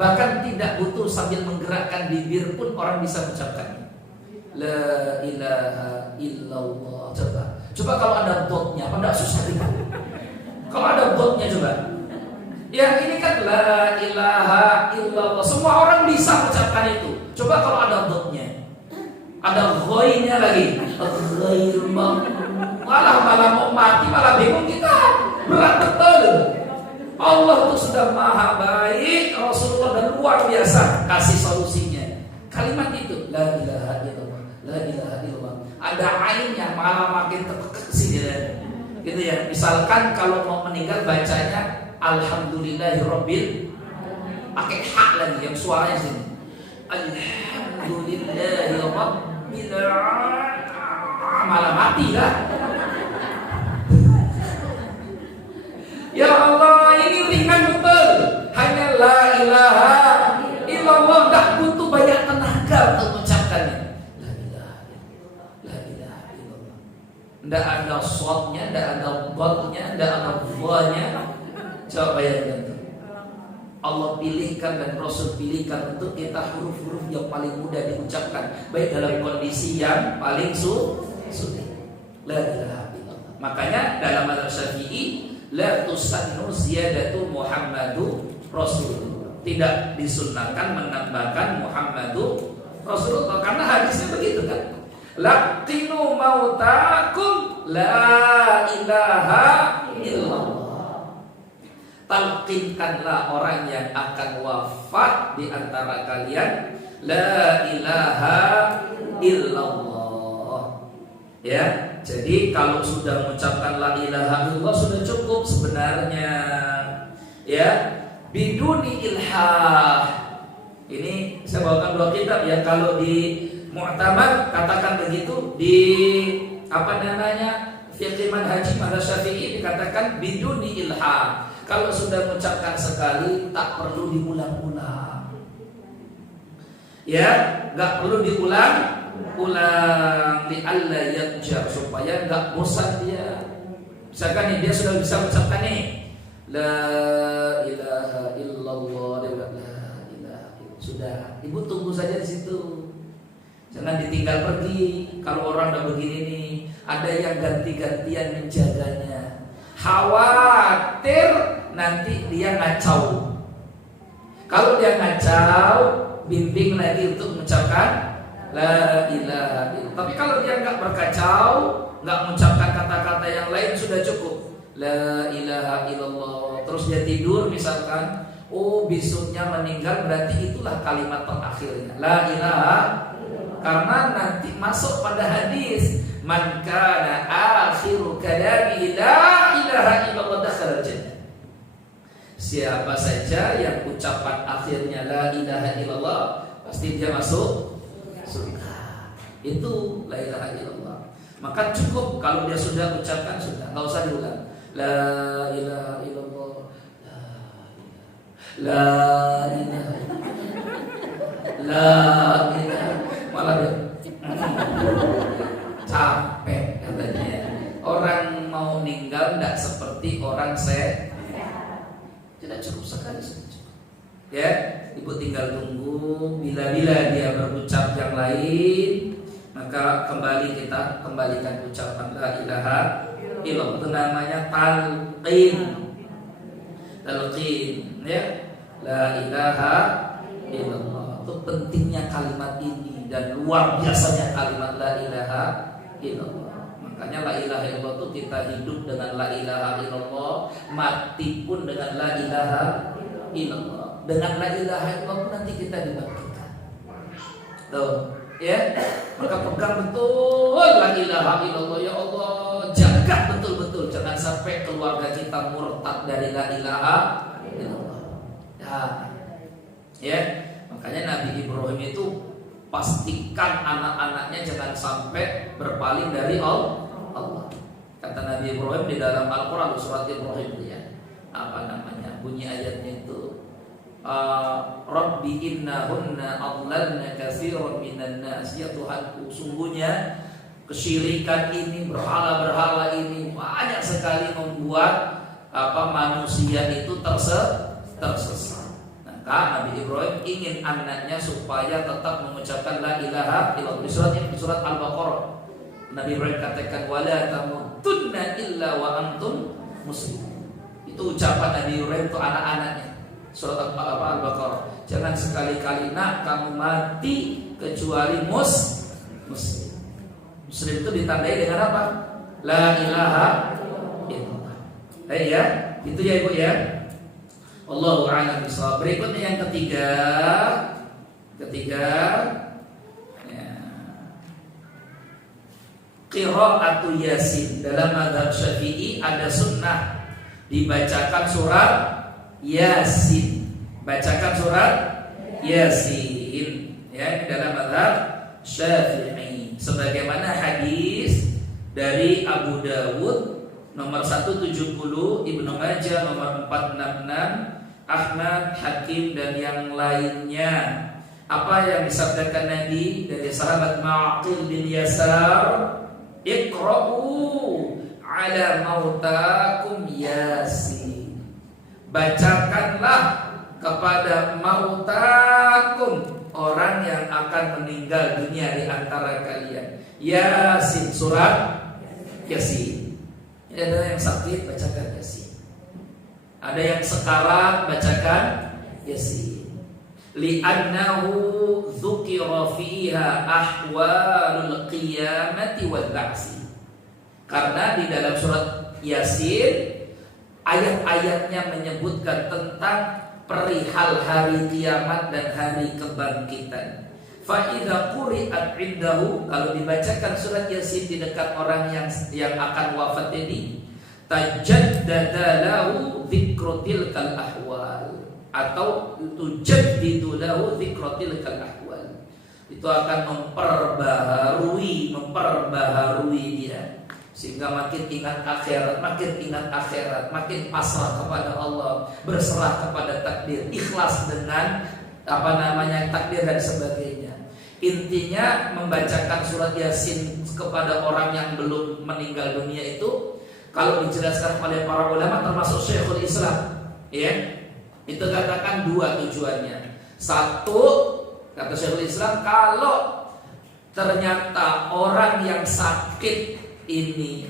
Bahkan tidak butuh sambil menggerakkan bibir pun orang bisa mengucapkannya. La ilaha illallah. Coba kalau ada dotnya, apa enggak susah itu? Kalau ada dotnya coba. Ya ini kan la ilaha illallah. Semua orang bisa mengucapkan itu. Coba kalau ada dotnya, ada ghoinya lagi. Ghair malah mau mati, malah bingung kita. Berat betul. Allah itu sudah maha baik, Rasulullah dan luar biasa kasih solusinya. kalimat itu la ilaha illallah, la ilaha illallah. Ada ainnya malah makin terkekeh ke sini gitu ya. Misalkan kalau mau meninggal bacanya alhamdulillahirabbil, pakai hak lagi yang suaranya sini. Alhamdulillahirabbil malah mati lah. Ya Allah, ini ringan betul. Hanya la ilaha illallah, enggak butuh banyak tenaga untuk mengucapkannya. La ilaha illallah, la ilaha illallah. Enggak ada shotnya, enggak ada dotnya, enggak ada dha-nya. Coba bayangkan tuh. Allah pilihkan dan Rasul pilihkan untuk kita huruf-huruf yang paling mudah diucapkan, baik dalam kondisi yang paling sulit. La ilaha illallah. Makanya dalam mazhab Syafi'i la tusannu ziyadatu Muhammadu Rasulullah. Tidak disunnahkan menambahkan Muhammadu Rasulullah karena hadisnya begitu kan. Laqinu mautakum la ilaha illallah. Talqinkanlah orang yang akan wafat di antara kalian la ilaha illallah. Ya. Jadi kalau sudah mengucapkan la ilaha illallah sudah cukup sebenarnya. Ya, biduni ilhah. Ini saya bawakan dua kitab ya. Kalau di Mu'tamad katakan begitu, di apa namanya? Fiqh Manhaji Mazhab Syafi'i dikatakan biduni ilhah. Kalau sudah mengucapkan sekali tak perlu diulang-ulang. Ya, enggak perlu diulang li alla yadjar, supaya enggak bosan dia. Misalkan nih dia sudah bisa mengucapkan nih la ilaha illallah, la ilaha illallah. Sudah, ibu tunggu saja di situ. Jangan ditinggal pergi. Kalau orang udah begini nih, ada yang ganti-gantian menjaganya. Khawatir nanti dia ngacau. Kalau dia ngacau, bimbing lagi untuk mengucapkan la ilaha illallah. Tapi kalau dia enggak berkacau, enggak mengucapkan kata-kata yang lain, sudah cukup la ilaha illallah. Terus dia tidur misalkan, oh besoknya meninggal, berarti itulah kalimat terakhirnya la ilaha. Karena nanti masuk pada hadis man kana akhiru kalami la ilaha illallah dakhala jannah. Siapa saja yang ucapan akhirnya la ilaha illallah, pasti dia masuk surga. Itu la ilaha illallah. Maka cukup kalau dia sudah ucapkan, sudah, enggak usah diulang. La ilaha illallah. La ilaha. La ilaha. Malah dia capek katanya. Orang mau meninggal enggak seperti orang sehat. Tidak cukup sekali saja. Ya, ibu tinggal tunggu bila-bila dia berucap yang lain, maka kita kembalikan ucapan la ilaha illallah. Itu namanya talqin. Talqin, ya. La ilaha illallah. Itu pentingnya kalimat ini dan luar biasanya kalimat la ilaha illallah. Makanya la ilaha illallah itu kita hidup dengan la ilaha illallah, mati pun dengan la ilaha illallah. Dengan la ilaha illallah nanti kita dibangkitkan. Tuh, ya. Maka pegang betul la ilaha illallah, ya Allah. Jaga betul-betul jangan sampai keluarga kita murtad dari la ilaha illallah. Ya. Makanya Nabi Ibrahim itu pastikan anak-anaknya jangan sampai berpaling dari Allah. Kata Nabi Ibrahim di dalam Al-Quran surat Ibrahim ya. Apa namanya? Bunyi ayatnya itu Rabbi innahunna adlalna katsiran minan nas. Ya Tuhanku, sungguhnya kesyirikan ini, berhala-berhala ini banyak sekali membuat manusia itu tersesat. Maka Nabi Ibrahim ingin anaknya supaya tetap mengucapkan la ilaha illallah. Di surat Al-Baqarah Nabi Ibrahim katakan wala tamutunna illa wa antum muslimun. Itu ucapan Nabi Ibrahim untuk anak-anaknya. Surat Al-Baqarah. Jangan sekali-kali nak kamu mati kecuali muslim. Muslim itu ditandai dengan apa? La ilaha illallah. Ya, itu ya Ibu ya. Wallahu a'lam bishawab. Berikutnya yang ketiga, Ketiga, ya, qira'atu Yasin. Dalam mazhab Syafi'i ada sunnah dibacakan surat Yasin. Bacakan surat Yasin, ya, dalam mazhab Syafi'i. Sebagaimana hadis dari Abu Dawud nomor 170, Ibnu Majah nomor 466, Ahmad, Hakim dan yang lainnya. Apa yang disabdakan Nabi dari sahabat Ma'qil bin Yasar? Iqra'u ala mautakum Yasin. Bacakanlah kepada mautakum, orang yang akan meninggal dunia di antara kalian, Yasin, surat Yasin. Ini ada yang sakit, bacakan Yasin. Ada yang sekarat, bacakan Yasin. Li'annahu dzukira fiha ahwalul qiyamati wal ba'si. Karena di dalam surat Yasin ayat-ayatnya menyebutkan tentang perihal hari kiamat dan hari kebangkitan. Fa idza quri'at 'indahu, kalau dibacakan surat Yasin di dekat orang yang akan wafat ini, tajaddada lahu dzikru tilkal ahwal, atau tujaddidu lahu dzikru tilkal ahwal. Itu akan memperbaharui dia, sehingga makin ingat akhirat, makin pasrah kepada Allah, berserah kepada takdir, ikhlas dengan takdir dan sebagainya. Intinya membacakan surat Yasin kepada orang yang belum meninggal dunia itu, kalau dijelaskan oleh para ulama termasuk Syekhul Islam, ya, itu katakan dua tujuannya. Satu, kata Syekhul Islam, kalau ternyata orang yang sakit ini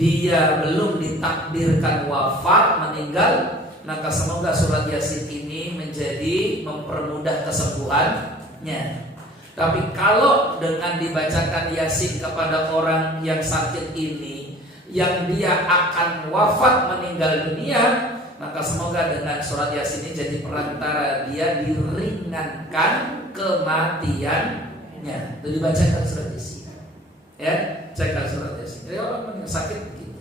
dia belum ditakdirkan wafat, meninggal, maka semoga surat Yasin ini menjadi mempermudah kesembuhannya. Tapi kalau dengan dibacakan Yasin kepada orang yang sakit ini, yang dia akan wafat meninggal dunia, maka semoga dengan surat Yasin ini jadi perantara dia diringankan kematiannya. Jadi dibacakan surat Yasin, ya, bacakan surat Yasin. Jadi orang yang sakit begitu,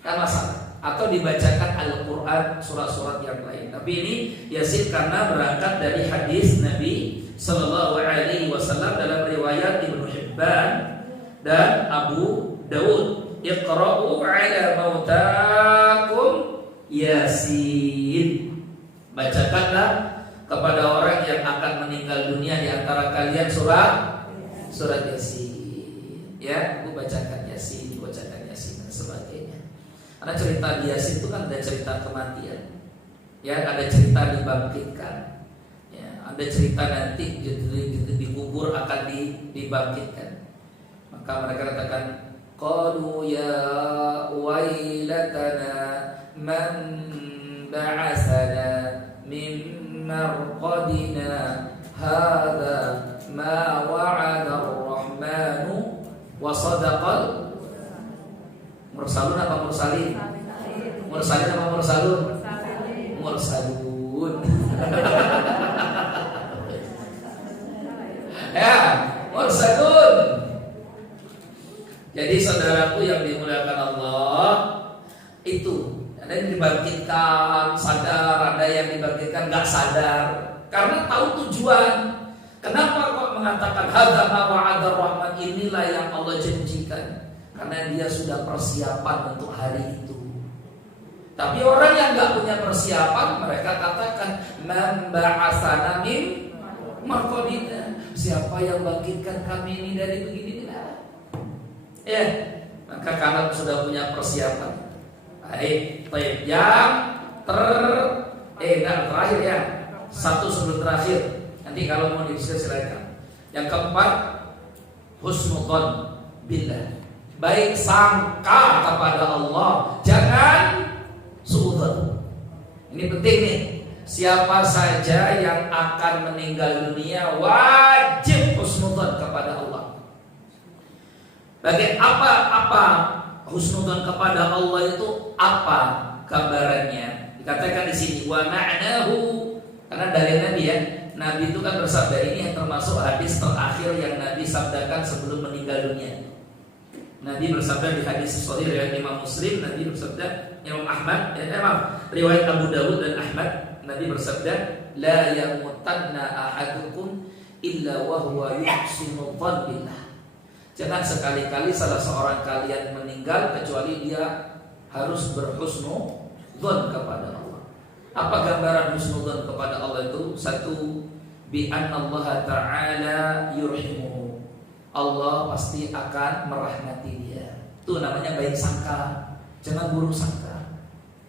kan masalah. Atau dibacakan Al-Quran, surat-surat yang lain. Tapi ini Yasin karena berangkat dari hadis Nabi Sallallahu Alaihi Wasallam dalam riwayat Ibnu Hibban dan Abu Dawud. Iqra'u ala mautakum Yasin. Bacakanlah kepada orang yang akan meninggal dunia di antara kalian surat Yasin. Ya, bacakan Yasin dan sebagainya. Karena cerita di Yasin itu kan ada cerita kematian, ya, ada cerita dibangkitkan, ya, ada cerita nanti dikubur akan dibangkitkan. Maka mereka katakan, qalu ya wailatana man ba'asana min marqadina hadza ma wa'ada ar-rahmanu wa sadaqal mursalun apa mursalin? Mursalin apa mursalun? Mursalun. Ya, mursalun. Jadi saudaraku yang dimuliakan Allah, itu ada yang dibangkitkan sadar, ada yang dibangkitkan nggak sadar, karena tahu tujuan. Kenapa kok mengatakan hadza ma wa'ada ar-rahman, inilah yang Allah janjikan? Karena dia sudah persiapan untuk hari itu. Tapi orang yang nggak punya persiapan, mereka katakan man ba'asana min marqadina, siapa yang bangkitkan kami ini dari begini? Ya, maka karena sudah punya persiapan. Baik, yang terakhir ya, satu sebelum terakhir. Nanti kalau mau silakan. Yang keempat, husnudzon billah. Baik sangka kepada Allah, jangan suudzon. Ini penting nih. Siapa saja yang akan meninggal dunia wajib husnudzon kepada Allah. Bagi apa husnudzon kepada Allah itu apa gambarannya? Dikatakan di sini wa ma'nahu, karena dari Nabi ya, Nabi itu kan bersabda, ini yang termasuk hadis terakhir yang Nabi sabdakan sebelum meninggal dunia. Nabi bersabda di hadis sahih riwayat Imam Muslim, Nabi bersabda, Imam Ahmad, riwayat Abu Dawud dan Ahmad, Nabi bersabda, la yamutanna ahadukum illa wa huwa yuhsinu dzan billah. Jangan sekali-kali salah seorang kalian meninggal kecuali dia harus berhusnudzon kepada Allah. Apa gambaran husnudzon kepada Allah itu? Satu, bi anna Allah Ta'ala yurhimuhu. Allah pasti akan merahmati dia. Itu namanya baik sangka. Jangan buruk sangka.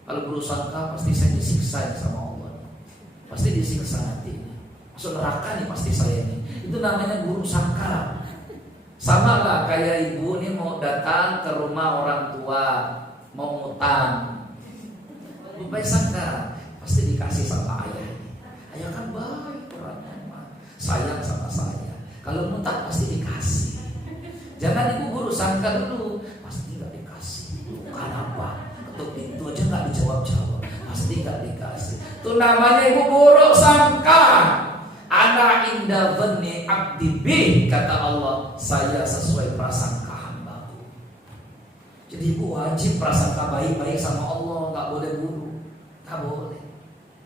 Kalau buruk sangka pasti saya disiksa sama Allah. Pasti disiksa nanti. Masuk neraka nih pasti saya ini. Itu namanya buruk sangka. Sama lah kayak ibu nih mau datang ke rumah orang tua, mau ngutang. Baik sangka, pasti dikasih sama ayah. Ayah kan baik orangnya, sayang sama saya. Kalau ngutang pasti dikasih. Jangan ibu buruk sangka dulu, pasti nggak dikasih. Kenapa? Ketuk pintu aja nggak dijawab-jawab, pasti nggak dikasih. Itu namanya ibu buruk sangka. Ana inda dhanni abdi bih, kata Allah, saya sesuai prasangka hambaku. Jadi ibu wajib prasangka baik-baik sama Allah, nggak boleh buruk, nggak boleh.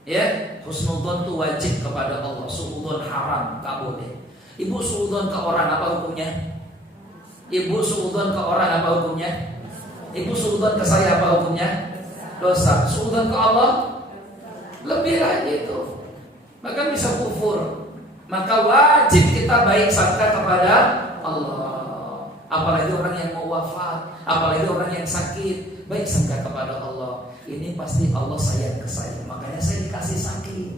Ya, husnudzon itu wajib kepada Allah, suudzon haram, nggak boleh. Ibu suudzon ke orang apa hukumnya? Ibu suudzon ke orang apa hukumnya? Ibu suudzon ke saya apa hukumnya? Dosa. Suudzon ke Allah lebih lagi itu. Maka bisa kufur. Maka wajib kita baik sangka kepada Allah. Apalagi orang yang mau wafat, apalagi orang yang sakit, baik sangka kepada Allah. Ini pasti Allah sayang ke saya, makanya saya dikasih sakit.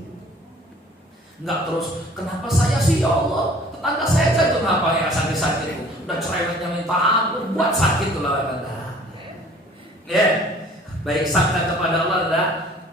Enggak terus, kenapa saya sih ya Allah? Tetangga saya aja tuh kenapa ya sakit-sakit itu? Udah cerewetnya minta ampun, buat sakit tuh lawan Anda. Ya, baik sangka kepada Allah adalah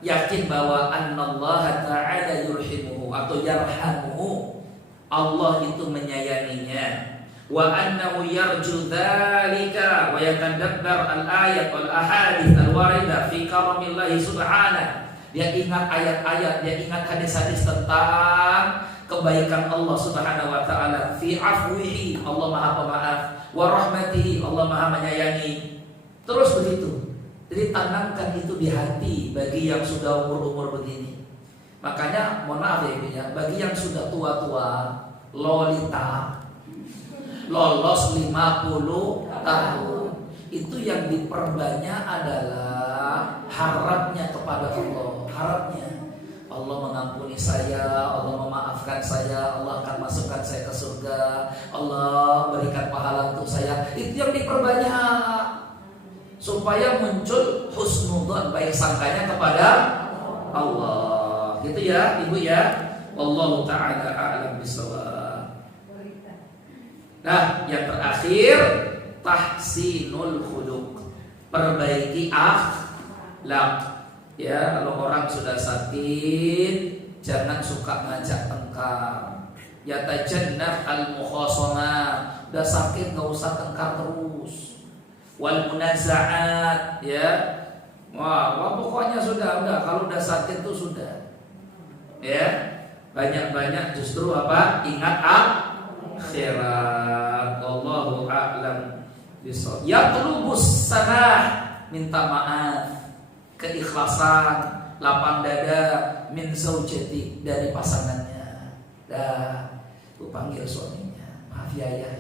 yakin bahwa annallaha ta'ala yurhimuhu atau yarhamuhu. Allah itu menyayanginya. Wa annahu yarju dzalika wa yatadabbar al-ayat wal ahadits al-warida fi karamillahi subhanahu. Dia ingat ayat-ayat, dia ingat hadis-hadis tentang kebaikan Allah Subhanahu wa taala. Fi afwihi, Allah Maha Pemaaf, wa rahmatihi, Allah Maha menyayangi. Terus begitu. Jadi tanamkan itu di hati bagi yang sudah umur-umur begini. Makanya mohon maaf ya Ibu ya, bagi yang sudah tua-tua, lolita, lolos 50 tahun, itu yang diperbanyak adalah harapnya kepada Allah. Harapnya Allah mengampuni saya, Allah memaafkan saya, Allah akan masukkan saya ke surga, Allah berikan pahala untuk saya. Itu yang diperbanyak supaya muncul husnudzon, baik sangkanya kepada Allah. Gitu ya Ibu ya. Wallahu ta'ala a'lam bishawab. Nah, yang terakhir tahsinul khuluq, perbaiki akhlak. Ya, kalau orang sudah sakit jangan suka ngajak tengkar. Ya tajannab al-mukhasamah, udah sakit enggak usah tengkar terus. Wal munazaat, ya. Wah, pokoknya sudah enggak, kalau udah sakit tuh sudah. Ya. Banyak-banyak justru apa? Ingat akhirat. Wallahu a'lam bishawab. Yatlubus sanah, minta maaf, keikhlasan, lapang dada, min zaujati, dari pasangannya. Dah, aku panggil suaminya, maaf ya ya.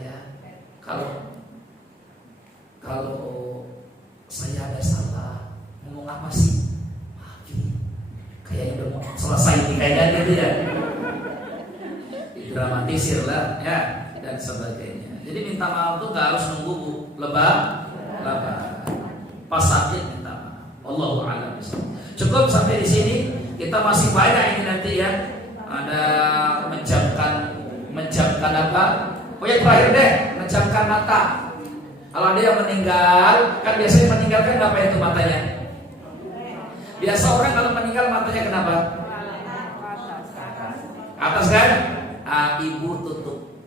Kalau saya ada salah, ngomong apa sih? Maaf, kayaknya udah mau selesai nih kayaknya gitu ya. Dramatisir lah ya, dan sebagainya. Jadi minta maaf tuh gak harus nunggu lebah. Pas sakit minta maaf. Allahu a'lam bishawab. Cukup sampai di sini. Kita masih banyak ini nanti ya. Ada menjamkan apa? Oh ya terakhir deh, menjamkan mata. Kalau ada yang meninggal, kan biasanya meninggalkan apa itu matanya? Biasa orang kalau meninggal matanya kenapa? Atas kan? Ibu tutup,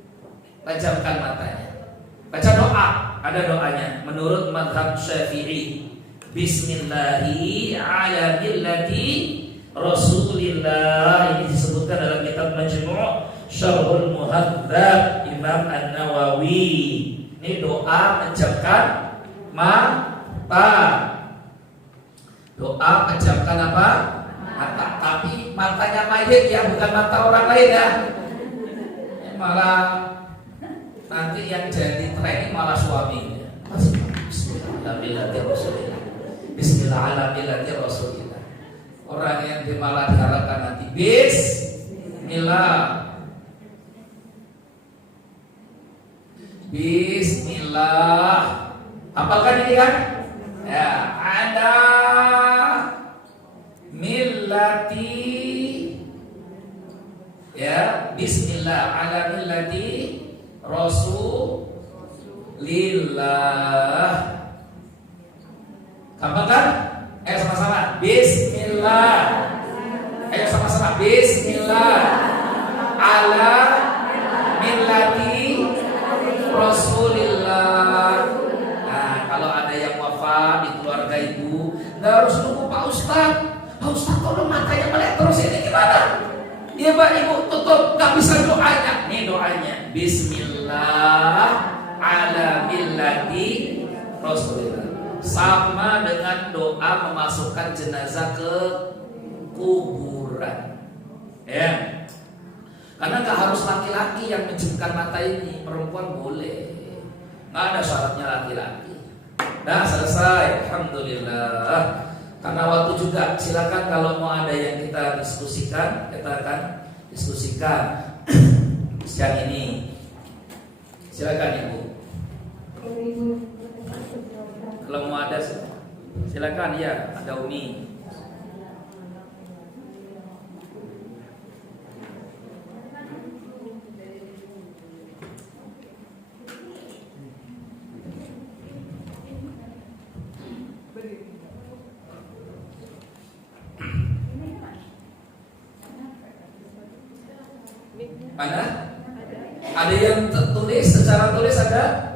pejamkan matanya, baca doa. Ada doanya menurut mazhab Syafi'i. Bismillahi ala millati Rasulillah. Ini disebutkan dalam kitab Majmu' Syarhul Muhadzab Imam An-Nawawi. Ini doa menjamkan mata. Doa menjamkan apa? Mata. Tapi matanya mayit ya, bukan mata orang lain ya. Malah nanti yang jadi training malah suaminya. Bismillahirrahmanirrahim. Bismillahirrahmanirrahim. Orang yang malah diharapkan nanti Bismillah. Bismillah. Hafalkan ini kan? Ya, ada millati. Ya, Bismillah ala millati Rasulillah. Hafalkan? Ayo sama-sama. Bismillah. Ayo sama-sama. Bismillah ala millati Rasulillah. Nah, kalau ada yang wafat di keluarga ibu, nggak harus nunggu Pak Ustadz. Pak Ustadz tolong matanya melek terus, ini gimana? Iya Pak Ibu, tutup, nggak bisa doanya. Nih doanya, Bismillah ala millati Rasulillah. Sama dengan doa memasukkan jenazah ke kuburan. Ya. Karena nggak harus laki-laki yang menjemkan mata ini, perempuan boleh. Nggak ada syaratnya laki-laki. Nah selesai, alhamdulillah. Karena waktu juga, silakan kalau mau ada yang kita diskusikan, kita akan diskusikan siang ini. Silakan Ibu. Kalau mau ada, silakan ya. Ada Umi. Mana? Ada yang tertulis secara tulis ada?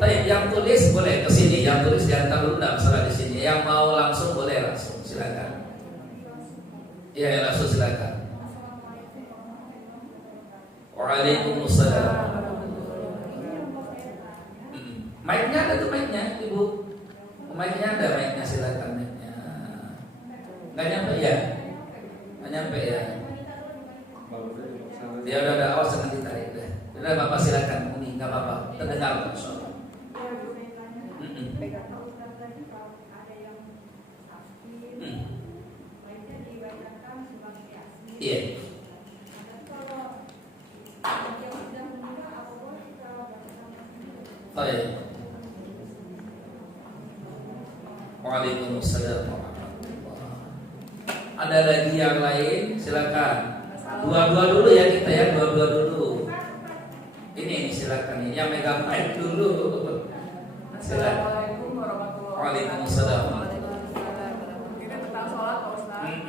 Tapi yang tulis boleh ke sini, yang tulis diantar dulu enggak masalah di sini. Yang mau langsung boleh langsung, silakan. Iya, langsung silakan. Waalaikumsalam. Mic-nya ada tuh mic-nya, Ibu. Mic-nya ada, mic-nya silakan mic-nya. Enggak nyampe ya? Enggak nyampe ya? Ya udah awas jangan ditarik deh. Udah Bapak silakan Umi, enggak apa-apa. Terdengar insyaallah. Iya. Baik. Waalaikumsalam warahmatullahi. Ada lagi yang lain? Silakan. Dua-dua dulu ya kita ya, dua-dua dulu. Ini silakan ini yang megang mic dulu. Silakan. Assalamualaikum warahmatullahi Waalaikumsalam. Ini tentang sholat Pak Ustaz.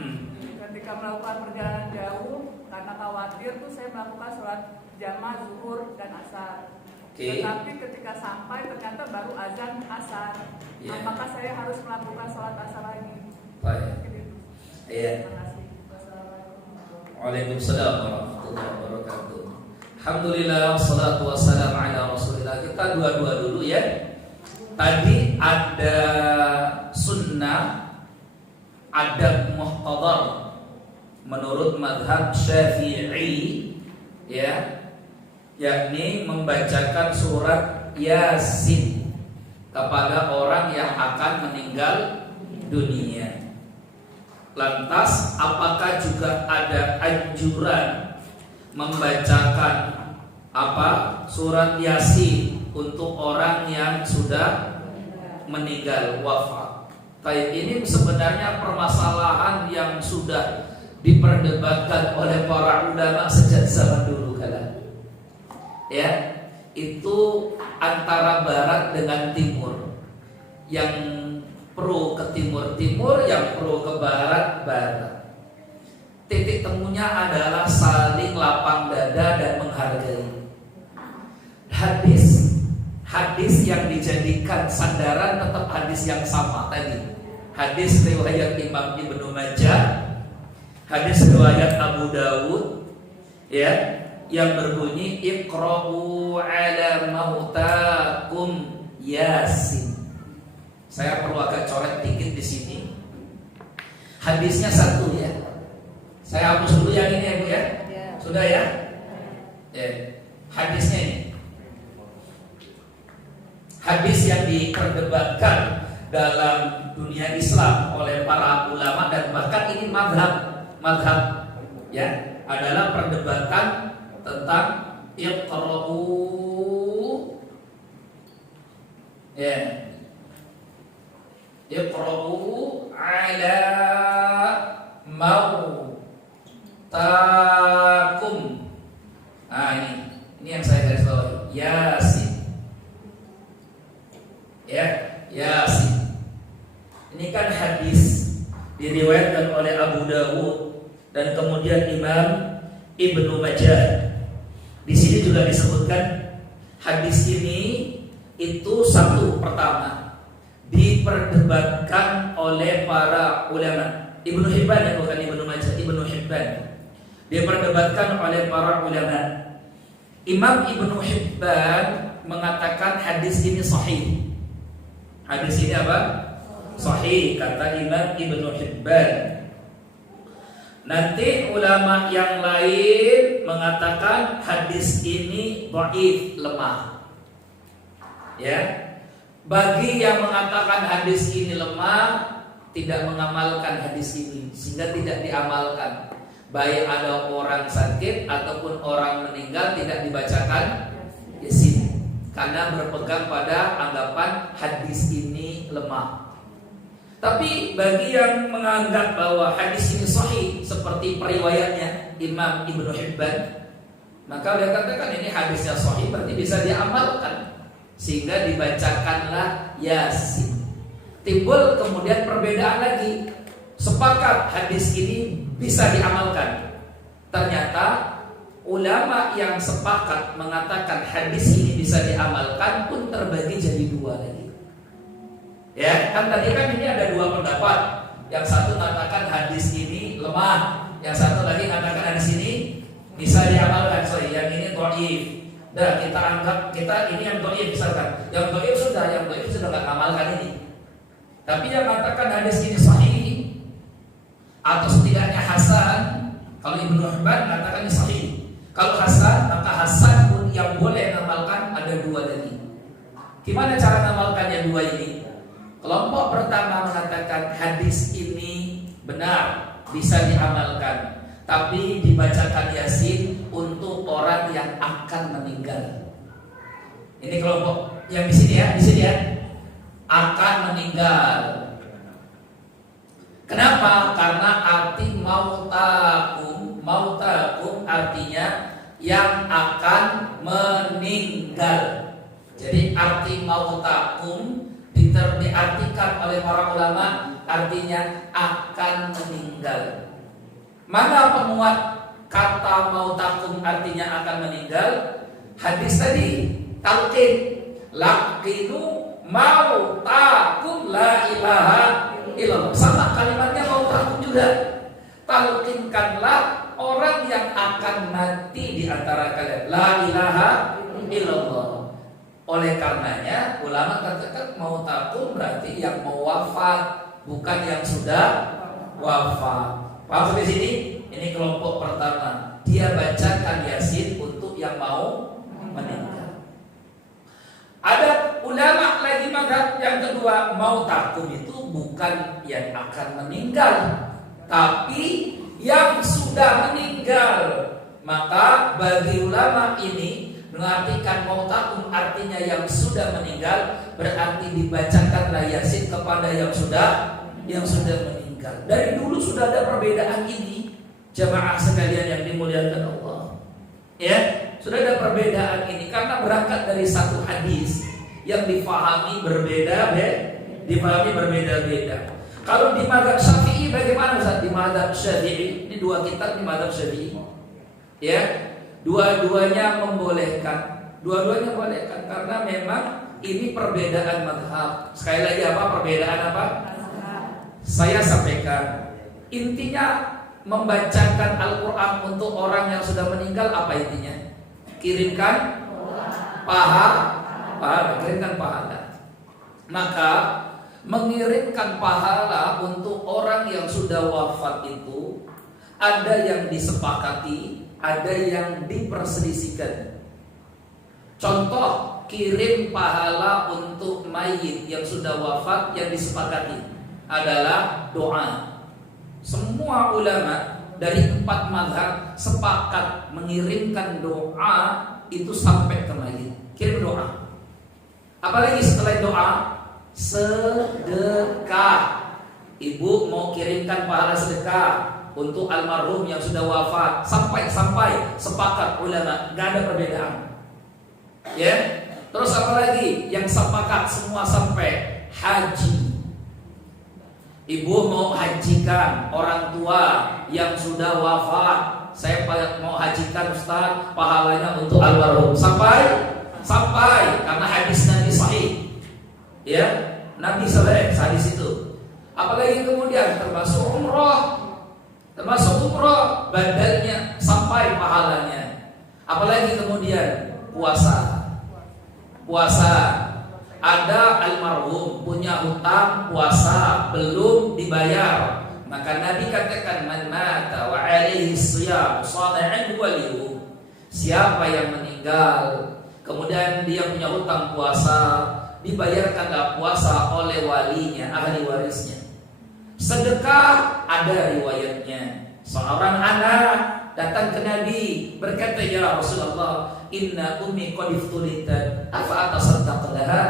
Ketika melakukan perjalanan jauh, karena khawatir tuh saya melakukan sholat jamaah zuhur dan asar. Tetapi ketika sampai ternyata baru azan asar. Apakah saya harus melakukan sholat asar lagi? Baik. Iya. Terima kasih. Waalaikumsalam warahmatullahi wabarakatuh. Alhamdulillah wassalatu wassalamu ala Rasulillah. Kita dua-dua dulu ya. Tadi ada sunnah, adab muhtadar menurut madhab Syafi'i ya, yakni membacakan surat Yasin kepada orang yang akan meninggal dunia. Lantas apakah juga ada anjuran membacakan surat Yasin untuk orang yang sudah meninggal wafat? Ini sebenarnya permasalahan yang sudah diperdebatkan oleh para ulama sejak zaman dulu kala. Ya, itu antara barat dengan timur. Yang pro ke timur-timur, yang pro ke barat-barat. Titik temunya adalah saling lapang dada dan menghargai. Hadis yang dijadikan sandaran tetap hadis yang sama tadi. Hadis riwayat Imam Ibnu Majah Hadis riwayat Abu Dawud ya, yang berbunyi Iqra'u ala mautakum Yasin. Saya perlu agak coret dikit di sini. Hadisnya satu ya. Saya hapus dulu yang ini ya Bu ya. Sudah ya? Ya. Hadisnya ini. Hadis yang diperdebatkan dalam dunia Islam oleh para ulama dan bahkan ini madhab ya, adalah perdebatan tentang Iqra'u ya, Iqra'u ala mautakum. Nah ini yang saya garis bawahi, Yasin ya, Yasin. Ini kan hadis diriwayatkan oleh Abu Dawud dan kemudian Imam Ibnu Majah. Di sini juga disebutkan hadis ini itu satu, pertama diperdebatkan oleh para ulama. Ibnu Hibban ya, bukan Ibnu Majah, Ibnu Hibban. Diperdebatkan oleh para ulama. Imam Ibnu Hibban mengatakan hadis ini sahih. Hadis ini apa? Sahih, kata Imam Ibnu Hibban. Nanti ulama yang lain mengatakan hadis ini dhaif, lemah. Ya. Bagi yang mengatakan hadis ini lemah, tidak mengamalkan hadis ini, sehingga tidak diamalkan. Baik ada orang sakit ataupun orang meninggal tidak dibacakan Yasin, karena berpegang pada anggapan hadis ini lemah. Tapi bagi yang menganggap bahwa hadis ini sahih seperti periwayatnya Imam Ibnu Hibban, maka dia katakan ini hadisnya sahih, berarti bisa diamalkan, sehingga dibacakanlah Yasin. Timbul kemudian perbedaan lagi. Sepakat hadis ini bisa diamalkan. Ternyata ulama yang sepakat mengatakan hadis ini bisa diamalkan pun terbagi jadi dua lagi. Ya, kan tadi kan ini ada dua pendapat. Yang satu mengatakan hadis ini lemah, yang satu lagi mengatakan hadis ini bisa diamalkan. Yang ini dhaif. Dan kita anggap ini yang dhaif misalkan. Yang dhaif sudah enggak amalkan ini. Tapi yang mengatakan hadis ini sahih atau setidaknya hasan, kalau Ibnu Hibban mengatakan ini sahih. Kalau hasan, maka hasan pun yang boleh mengamalkan ada dua lagi. Gimana cara mengamalkannya dua ini? Kelompok pertama mengatakan hadis ini benar, bisa diamalkan, tapi dibacakan Yasin untuk orang yang akan meninggal. Ini kelompok yang di sini ya, akan meninggal. Kenapa? Karena arti mautakum artinya yang akan meninggal. Jadi arti mautakum diartikan oleh para ulama artinya akan meninggal. Mana penguat kata mautakum artinya akan meninggal? Hadis tadi talqin, laqinu mautakum la ilaha illallah. Sama kalimatnya mautakum juga. Talqinkanlah orang yang akan mati di antara kalian, la ilaha illallah. Oleh karenanya ulama katakan mautakum berarti yang mau wafat, bukan yang sudah wafat. Paham di sini? Ini kelompok pertama. Dia bacakan Yasin untuk yang mau meninggal. Ada ulama lagi mazhab yang kedua, mautakum itu bukan yang akan meninggal, tapi yang sudah meninggal. Maka bagi ulama ini mengartikan mautakum artinya yang sudah meninggal, berarti dibacakanlah Yasin kepada yang sudah meninggal. Dari dulu sudah ada perbedaan ini, jamaah sekalian yang dimuliakan Allah. Ya, sudah ada perbedaan ini karena berangkat dari satu hadis yang difahami berbeda-beda. Kalau di mazhab Syafi'i bagaimana Ustaz? Di mazhab Syafi'i, ini dua kitab di mazhab Syafi'i. Ya, dua-duanya membolehkan. Dua-duanya membolehkan karena memang ini perbedaan mazhab. Sekali lagi apa perbedaan apa? Saya sampaikan. Intinya membacakan Al-Quran untuk orang yang sudah meninggal apa intinya? Kirimkan pahala, kirimkan pahala. Maka mengirimkan pahala untuk orang yang sudah wafat itu ada yang disepakati, ada yang diperselisihkan. Contoh, kirim pahala untuk mayit yang sudah wafat yang disepakati adalah doa. Semua ulama dari 4 mazhab sepakat mengirimkan doa itu sampai ke mayit. Kirim doa. Apalagi setelah doa, sedekah. Ibu mau kirimkan pahala sedekah untuk almarhum yang sudah wafat, sampai sepakat ulama, nggak ada perbedaan. Ya. Terus apalagi yang sepakat semua sampai haji. Ibu mau hajikan orang tua yang sudah wafat. Saya mau hajikan Ustaz, pahalanya untuk almarhum. Sampai karena hadis Nabi sahih. Ya, Nabi saleh hadis itu. Apalagi kemudian termasuk umroh badalnya sampai pahalanya. Apalagi kemudian puasa. Ada almarhum punya hutang puasa belum dibayar, maka Nabi katakan man mata wa alaihi shiyam shali'an waliyu. Siapa yang meninggal kemudian dia punya hutang puasa, dibayarkanlah puasa oleh walinya, ahli warisnya. Sedekah ada riwayatnya. Seorang anak datang ke Nabi berkata, ya Rasulullah, inna ummi qad iftulitat afa atasaddaq laha.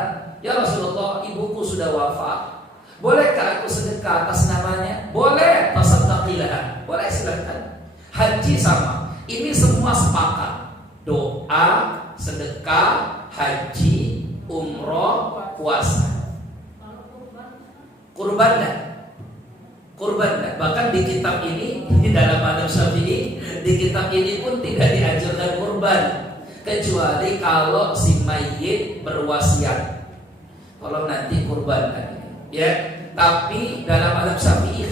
Ya Rasulullah, ibuku sudah wafat, bolehkah aku sedekah atas namanya? Boleh, tasaddaqilah. Boleh, silakan. Haji sama. Ini semua sepakat. Doa, sedekah, haji, umroh, puasa. Kurban enggak? Bahkan di kitab ini, di dalam Madhab Syafi'i, di kitab ini pun tidak dianjurkan kurban, kecuali kalau si mayit berwasiat. Kalau nanti kurban kan, ya. Tapi dalam Madhab Syafi'i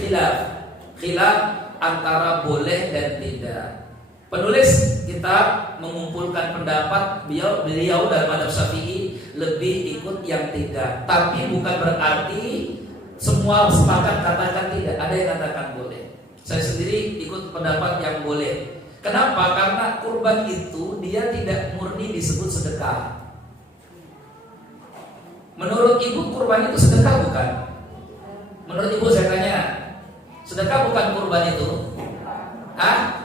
khilaf antara boleh dan tidak. Penulis kitab mengumpulkan pendapat beliau dalam Madhab Syafi'i lebih ikut yang tidak. Tapi bukan berarti semua sepakat katakan tidak. Ada yang katakan boleh. Saya sendiri ikut pendapat yang boleh. Kenapa? Karena kurban itu dia tidak murni disebut sedekah. Menurut ibu kurban itu sedekah bukan? Menurut ibu saya tanya, sedekah bukan kurban itu? Hah?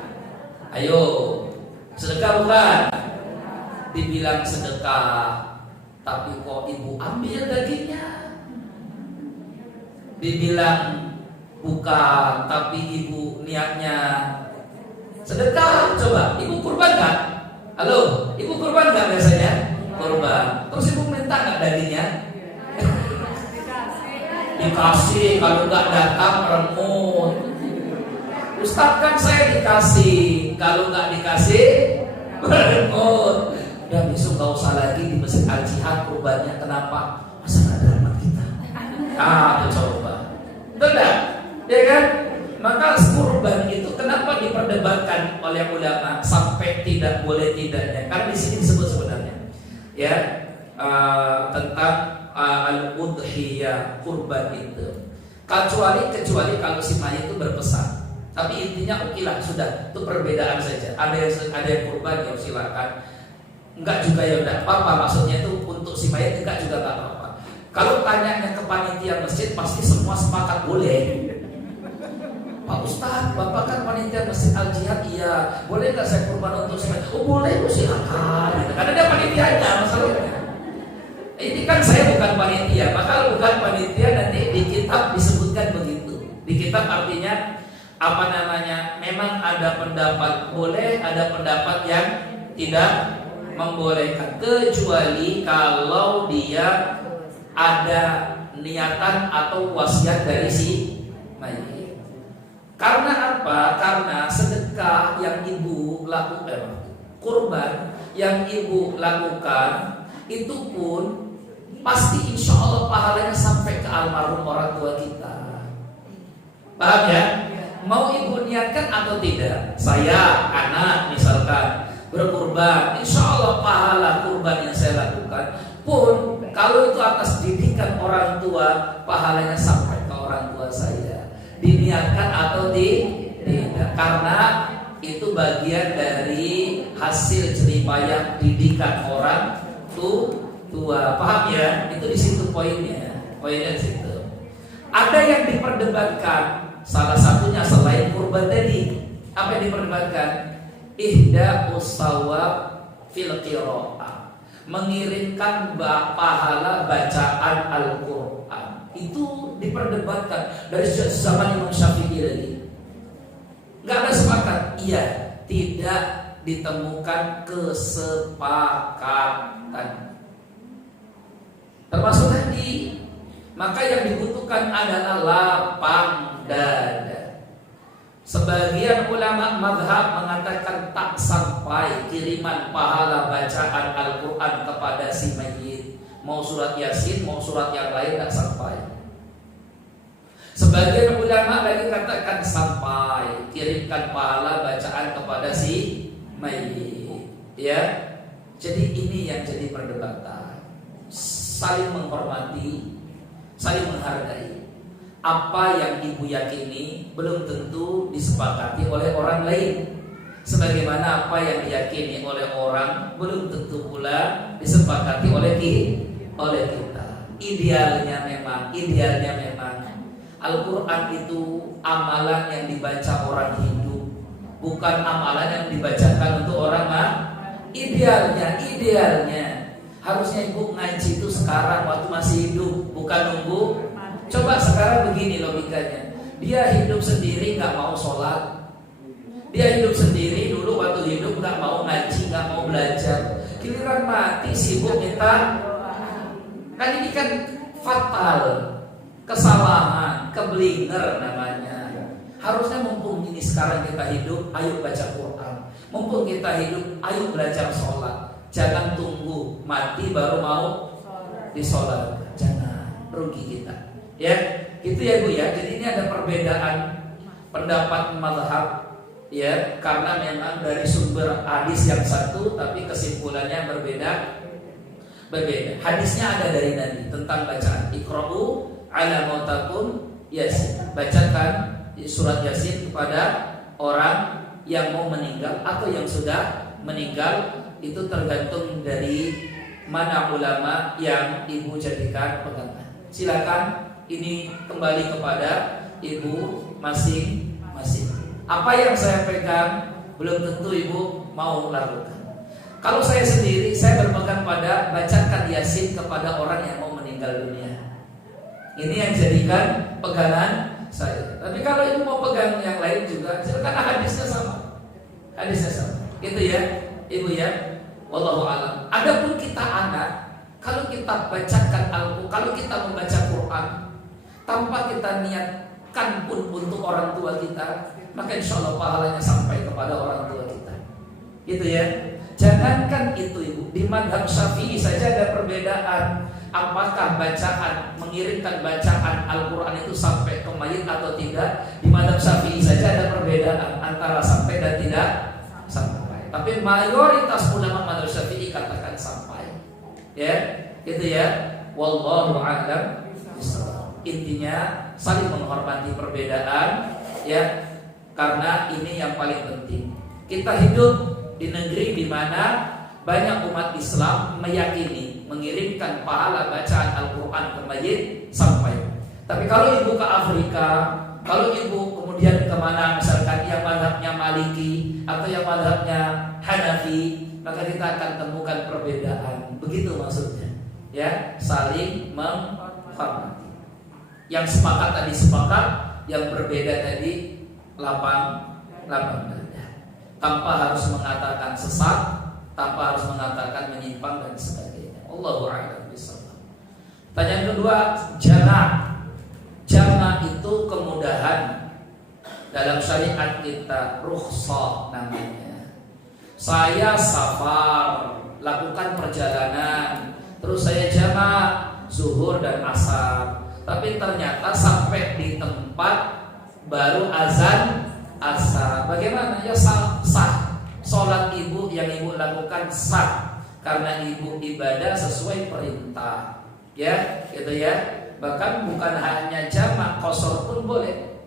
Ayo, sedekah bukan? Dibilang sedekah, tapi kok ibu ambil dagingnya? Dibilang bukan, tapi ibu niatnya sedekah. Coba, ibu kurban gak? Halo, ibu kurban gak biasanya? Kurban. Terus ibu minta gak dagingnya? Dikasih, kalau gak datang remut. Ustaz kan saya dikasih, kalau gak dikasih remut. Udah besok gak usah lagi di Masjid Al-Jihad kurbannya. Kenapa? Masa gak ada rahmat kita? Coba. Betul, ya kan? Maka kurban itu kenapa diperdebatkan oleh ulama sampai tidak boleh tidaknya? Karena di sini disebut sebenarnya, ya, tentang al-udhiyah, kurban itu. Kecuali kalau si mayit itu berpesan. Tapi intinya okelah, sudah, itu perbedaan saja. Ada yang kurban, ya silakan. Enggak juga ya udah apa-apa. Maksudnya itu untuk si mayit enggak juga enggak apa-apa. Kalau tanyanya ke panitia masjid, pasti semua sepakat boleh. Pak Ustaz, Bapak kan panitia Masjid Al-Jihad, iya. Boleh nggak saya kurban untuk si mayit? Oh boleh, silakan. Karena dia panitianya, masalahnya. Ini kan saya bukan panitia. Maka kalau bukan panitia nanti di kitab disebutkan begitu. Di kitab artinya apa namanya? Memang ada pendapat boleh, ada pendapat yang tidak membolehkan, kecuali kalau dia ada niatan atau wasiat dari si mayit. Karena apa? Karena sedekah yang ibu lakukan, kurban yang ibu lakukan itu pun pasti insya Allah pahalanya sampai ke almarhum orang tua kita. Paham ya? mau ibu niatkan atau tidak? Saya, anak misalkan berkurban, insya Allah pahala kurban yang saya lakukan pun kalau itu atas didikan orang tua, pahalanya sampai ke orang tua saya. Diniatkan atau tidak, karena itu bagian dari hasil jeripayah didikan orang tua. Paham ya? Itu di situ poinnya di situ. Ada yang diperdebatkan, salah satunya selain kurban tadi, apa yang diperdebatkan? Ihda usawab fil qiraah, mengirimkan pahala bacaan Al-Quran. Itu diperdebatkan dari zaman Imam Syafi'i lagi. Nggak ada sepakat. Iya, tidak ditemukan kesepakatan. Termasuk tadi, maka yang dibutuhkan adalah lapang dada. Sebagian ulama mazhab mengatakan tak sampai kiriman pahala bacaan Al-Quran kepada si mayit. Mau surat Yasin, mau surat yang lain tak sampai. Sebagian ulama lagi katakan sampai, kirimkan pahala bacaan kepada si mayit. Ya, jadi ini yang jadi perdebatan. Saling menghormati, saling menghargai. Apa yang ibu yakini belum tentu disepakati oleh orang lain. Sebagaimana apa yang diyakini oleh orang belum tentu pula disepakati oleh kita. Idealnya memang Al-Quran itu amalan yang dibaca orang hidup, bukan amalan yang dibacakan untuk orang idealnya harusnya ibu ngaji itu sekarang waktu masih hidup, bukan nunggu. Coba sekarang begini logikanya, dia hidup sendiri nggak mau sholat, dia hidup sendiri dulu waktu hidup nggak mau ngaji, nggak mau belajar, giliran mati sibuk minta. Kan ini kan fatal, kesalahan, keblinger namanya. Harusnya mumpung ini sekarang kita hidup, ayo baca Quran. Mumpung kita hidup, ayo belajar sholat. Jangan tunggu mati baru mau disolatkan. Jangan, rugi kita. Ya, gitu ya Bu ya. Jadi ini ada perbedaan pendapat mazhab ya, karena memang dari sumber hadis yang satu tapi kesimpulannya berbeda. Hadisnya ada dari Nabi tentang bacaan Iqra'u ala mautakum Yasin. Bacakan surat Yasin kepada orang yang mau meninggal atau yang sudah meninggal. Itu tergantung dari mana ulama yang ibu jadikan pegangan. Silakan, ini kembali kepada ibu masing-masing. Apa yang saya pegang belum tentu ibu mau lakukan. Kalau saya sendiri, saya berpegang pada bacakan Yasin kepada orang yang mau meninggal dunia. Ini yang jadikan pegangan saya. Tapi kalau ibu mau pegang yang lain juga, silakan, hadisnya sama. Gitu ya, ibu ya. Wallahu a'lam. Adapun kita anak, kalau kita bacakan Al-Quran, kalau kita membaca Quran tanpa kita niatkan pun untuk orang tua kita, maka insya Allah pahalanya sampai kepada orang tua kita. Gitu ya. Jangankan itu ibu, di mazhab Syafi'i saja ada perbedaan. Apakah bacaan, mengirimkan bacaan Al-Quran itu sampai ke mayit atau tidak? Di mazhab Syafi'i saja ada perbedaan antara sampai dan tidak sampai. Tapi mayoritas ulama mazhab Syafi'i katakan sampai. Ya, gitu ya. Wallahu a'lam. Intinya saling menghormati perbedaan ya, karena ini yang paling penting. Kita hidup di negeri di mana banyak umat Islam meyakini mengirimkan pahala bacaan Al-Quran ke mayit sampai. Tapi kalau ibu ke Afrika, kalau ibu kemudian kemana misalkan yang mazhabnya Maliki atau yang mazhabnya Hanafi, maka kita akan temukan perbedaan. Begitu maksudnya. Ya, saling menghormati. Yang sepakat tadi sepakat, yang berbeda tadi lapang dada. Tanpa harus mengatakan sesat, tanpa harus mengatakan menyimpang dan sebagainya. Allahu a'lam bishawab. Pertanyaan kedua, jama itu kemudahan. Dalam syariat kita rukhsah namanya. Saya safar, lakukan perjalanan, terus saya jama zuhur dan asar. Tapi ternyata sampai di tempat baru azan asar. Bagaimana? Ya sah. Sholat ibu yang ibu lakukan sah karena ibu ibadah sesuai perintah. Ya, gitu ya. Bahkan bukan hanya jamak, qasar pun boleh.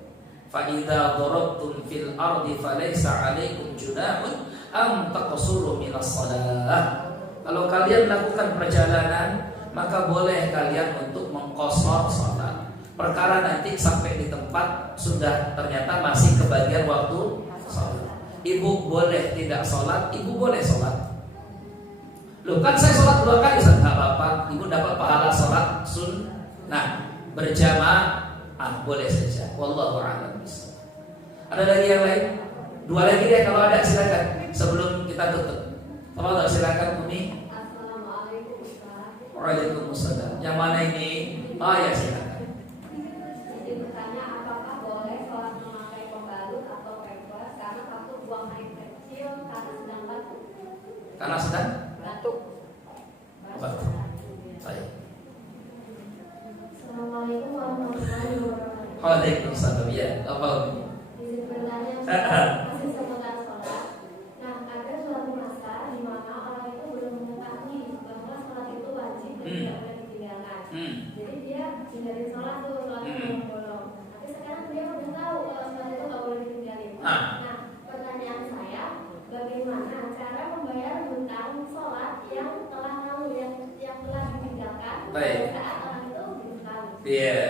Fa idza darabtum fil ardi falaysa 'alaikum junahun am taqsuru minas shalah. Kalau kalian lakukan perjalanan, maka boleh kalian untuk mengqasar salat. Perkara nanti sampai di tempat sudah ternyata masih kebagian waktu salat. Ibu boleh tidak salat, ibu boleh salat. Loh kan saya sholat 2 kali, enggak apa-apa. Ibu dapat pahala sholat sunnah berjamaah, boleh saja. Wallahu a'lam. Ada lagi yang lain? 2 lagi deh kalau ada, silakan. Sebelum kita tutup. Tolong silakan Umi. Assalamualaikum Ustaz. Waalaikumsalam. Yang mana ini? Oh ya silakan. Jadi bertanya apakah boleh sholat memakai pembalut atau pampers karena takut buang air kecil karena sedang batuk. Karena sedang Batuk. Baik. Assalamualaikum warahmatullahi wabarakatuh. Waalaikumsalam. Ya, apa? Izin bertanya, masih seputar sholat. Nah, ada suatu masa di mana orang itu belum mengetahui bahwa sholat itu wajib dan tidak boleh ditinggalkan. Jadi dia tinggalin sholat tuh, sholatnya bolong-bolong. Tapi sekarang dia udah tahu kalau sholat itu nggak boleh ditinggalin. Nah, pertanyaan saya, bagaimana cara membayar hutang sholat yang telah lalu yang telah ditinggalkan pada saat orang itu berhutang? Iya.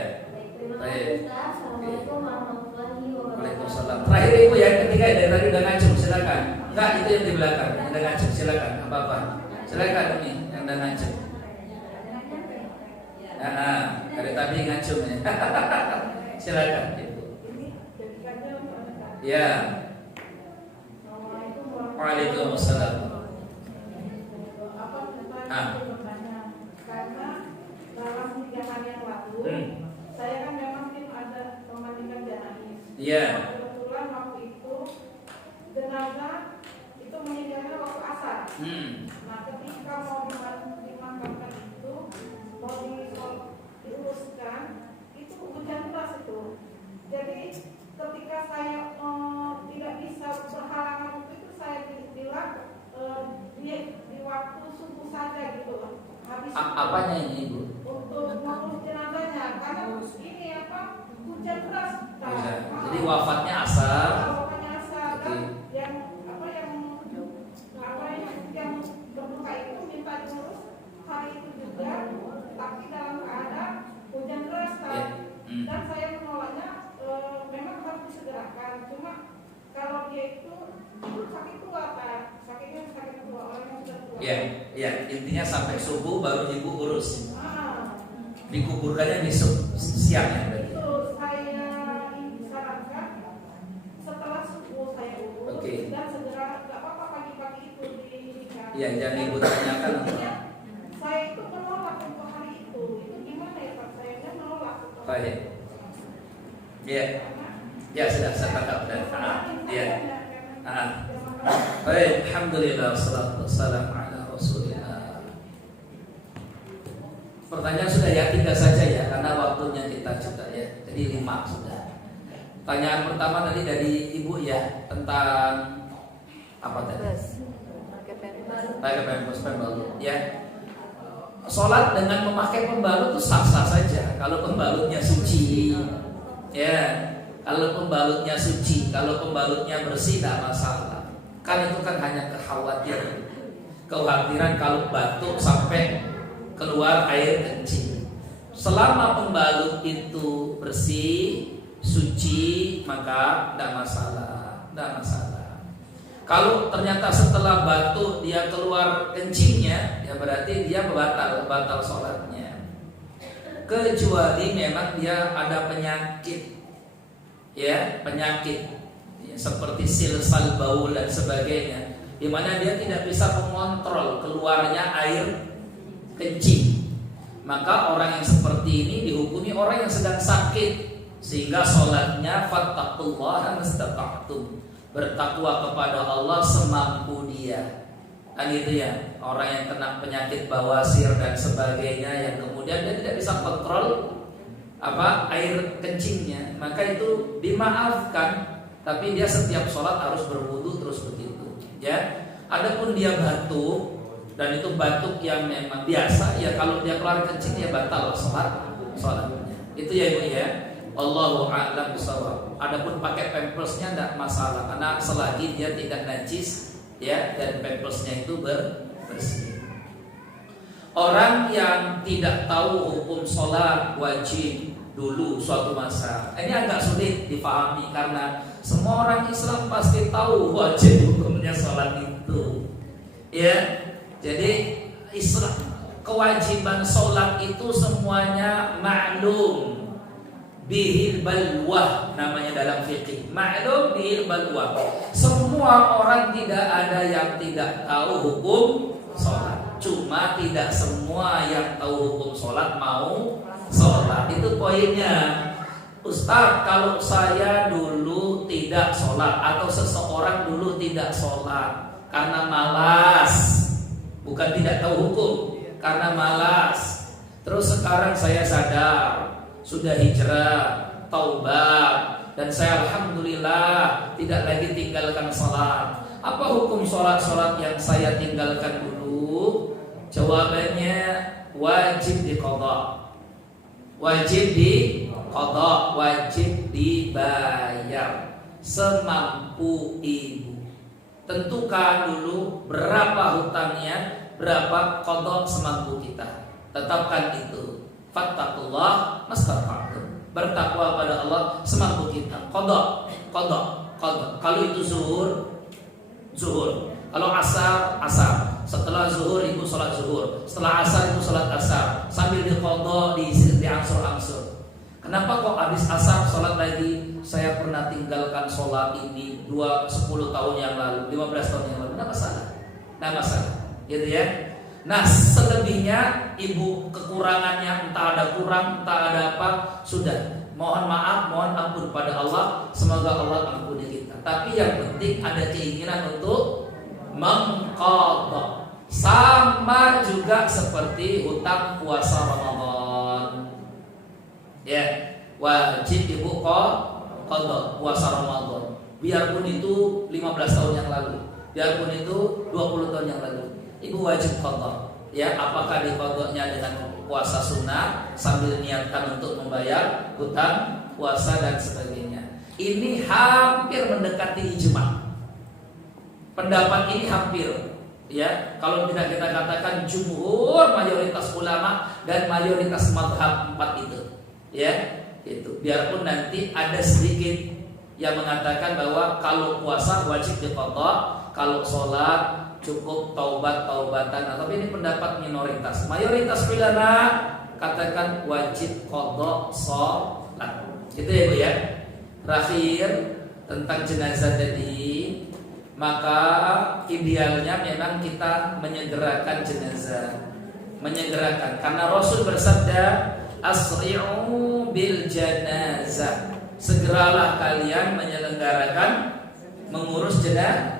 Terima kasih Ustaz. Assalamualaikum warahmatullahi wabarakatuh. Waalaikumsalam. Terakhir ibu yang ketiga dari tadi udah ngacung, silakan. Enggak, itu yang di belakang, udah ngacung, silakan. Apa-apa. Silakan Umi yang udah ngacung. Dari tadi ngacung ya. Silakan Ibu. Ya. Waalaikumsalam. Karena dalam 3 hari yang lalu saya kan memang tim ada pemandikan jenazah. Iya. Kebetulan waktu itu jenazah itu meninggalnya waktu asar. Nah, ketika mau dimakamkan itu, mau diuruskan, itu hujan deras itu. Jadi ketika saya tidak bisa berhalangan waktu itu, saya bilang di waktu subuh saja gitu. Habis apanya ini Ibu? untuk mengurus jenazahnya karena ini hujan deras. Jadi wafatnya asar. Wafatnya asar kan yang berduka itu minta diurus hari itu juga, tapi dalam keadaan hujan deras dan saya menolaknya. Memang harus disegerakan. Cuma kalau dia itu sakit tua sakitnya sakit tua, orang yang sudah tua. Ya, intinya sampai subuh baru Ibu urus. Dikuburkannya besok siang ya berarti. Itu saya sarankan setelah subuh saya urus dan segera, nggak apa-apa pagi-pagi itu dihidupkan. Iya, jangan Ibu tanyakan. Saya itu menolak untuk hari itu gimana ya Pak? Saya menolak. Baik. Ya sudah saya tangkap dan baik, alhamdulillah wassalatu wassalamu ala Rasulillah. Pertanyaan sudah ya, 3 saja ya karena waktunya kita juga ya. Jadi 5 sudah. Pertanyaan pertama tadi dari Ibu ya tentang apa tadi? Pakai pembalut ya. Sholat dengan memakai pembalut itu sah-sah saja kalau pembalutnya suci. Ya, kalau pembalutnya suci, kalau pembalutnya bersih tidak masalah. Kan itu kan hanya kekhawatiran kalau batuk sampai keluar air kencing. Selama pembalut itu bersih, suci, maka tidak masalah, Kalau ternyata setelah batuk dia keluar kencingnya, ya berarti dia batal sholatnya. Kecuali memang dia ada penyakit, ya seperti silsal baul dan sebagainya, di mana dia tidak bisa mengontrol keluarnya air kencing. Maka orang yang seperti ini dihukumi orang yang sedang sakit, sehingga sholatnya fattaqullaha mastata'tum, bertakwa kepada Allah semampu dia. Kan gitu ya, orang yang kena penyakit bawasir dan sebagainya yang kemudian dia tidak bisa kontrol air kencingnya, maka itu dimaafkan. Tapi dia setiap sholat harus berwudu terus begitu. Ya, adapun dia batuk dan itu batuk yang memang biasa, ya kalau dia keluar kencing ya batal sholatnya. Itu ya ibu ya. Allahu a'lam bishawab. Adapun pakai pampersnya tidak masalah karena selagi dia tidak najis ya dan pampersnya itu bersih. Orang yang tidak tahu hukum sholat wajib dulu suatu masa, ini agak sulit dipahami karena semua orang Islam pasti tahu wajib hukumnya sholat itu. Ya, jadi Islam kewajiban sholat itu semuanya maklum bihil balwah, namanya dalam fikih. Maklum bihil balwah. Semua orang tidak ada yang tidak tahu hukum sholat. Cuma tidak semua yang tahu hukum sholat mau sholat. Itu poinnya. Ustaz, kalau saya dulu tidak sholat atau seseorang dulu tidak sholat karena malas, bukan tidak tahu hukum, karena malas. Terus sekarang saya sadar, sudah hijrah, taubat, dan saya alhamdulillah tidak lagi tinggalkan sholat. Apa hukum sholat-sholat yang saya tinggalkan dulu? Jawabannya wajib diqadha. Wajib diqadha, wajib dibayar semampu ibu. Tentukan dulu berapa hutangnya, berapa qadha semampu kita. Tetapkan itu. Fattaqullah mastata'tum. Bertakwa pada Allah semampu kita. Qadha. Kalau itu zuhur. Kalau asar. Setelah zuhur ibu sholat zuhur. Setelah asar ibu sholat asar. Sambil diqadha, diangsur-angsur. Kenapa kok habis asar sholat lagi? Saya pernah tinggalkan sholat ini 10 tahun yang lalu, 15 tahun yang lalu. Nggak masalah. Gitu ya. Nah, selebihnya ibu kekurangannya entah ada kurang, entah ada apa, sudah. Mohon maaf, mohon ampun pada Allah. Semoga Allah ampuni kita. Tapi yang penting ada keinginan untuk mengqadha. Sama juga seperti hutang puasa Ramadan. Ya, wajib ibu qadha puasa Ramadan. Biarpun itu 15 tahun yang lalu, biarpun itu 20 tahun yang lalu, ibu wajib qadha. Ya, apakah diqadhanya dengan puasa sunnah sambil niatkan untuk membayar hutang puasa dan sebagainya. Ini hampir mendekati ijma'. Pendapat ini hampir, ya, kalau tidak kita katakan jumhur, mayoritas ulama dan mayoritas mazhab 4 itu, ya, itu. Biarpun nanti ada sedikit yang mengatakan bahwa kalau puasa wajib diqadha, kalau sholat cukup taubatan. Tapi ini pendapat minoritas. Mayoritas ulama katakan wajib qadha sholat. Itu ya Bu ya. Terakhir tentang jenazah tadi, maka idealnya memang kita menyegerakan jenazah. Menyegerakan karena Rasul bersabda, asri'u bil janazah. Segeralah kalian menyelenggarakan mengurus jenazah.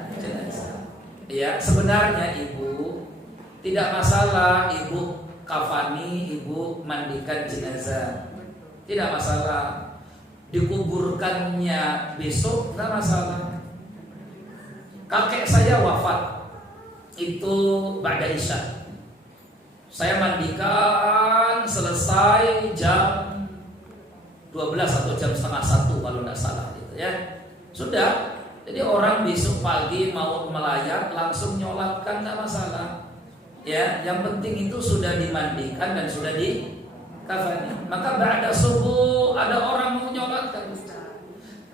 Ya, sebenarnya ibu tidak masalah ibu kafani, ibu mandikan jenazah. Tidak masalah. Dikuburkannya besok tidak masalah. Kakek saya wafat itu ba'da isya. Saya mandikan selesai jam 12 atau jam setengah 1 kalau tidak salah gitu ya. Sudah. Jadi orang besok pagi mau melayat langsung nyolatkan tidak masalah. Ya, yang penting itu sudah dimandikan dan sudah dikafani. Maka ba'da subuh ada orang mau nyolatkan.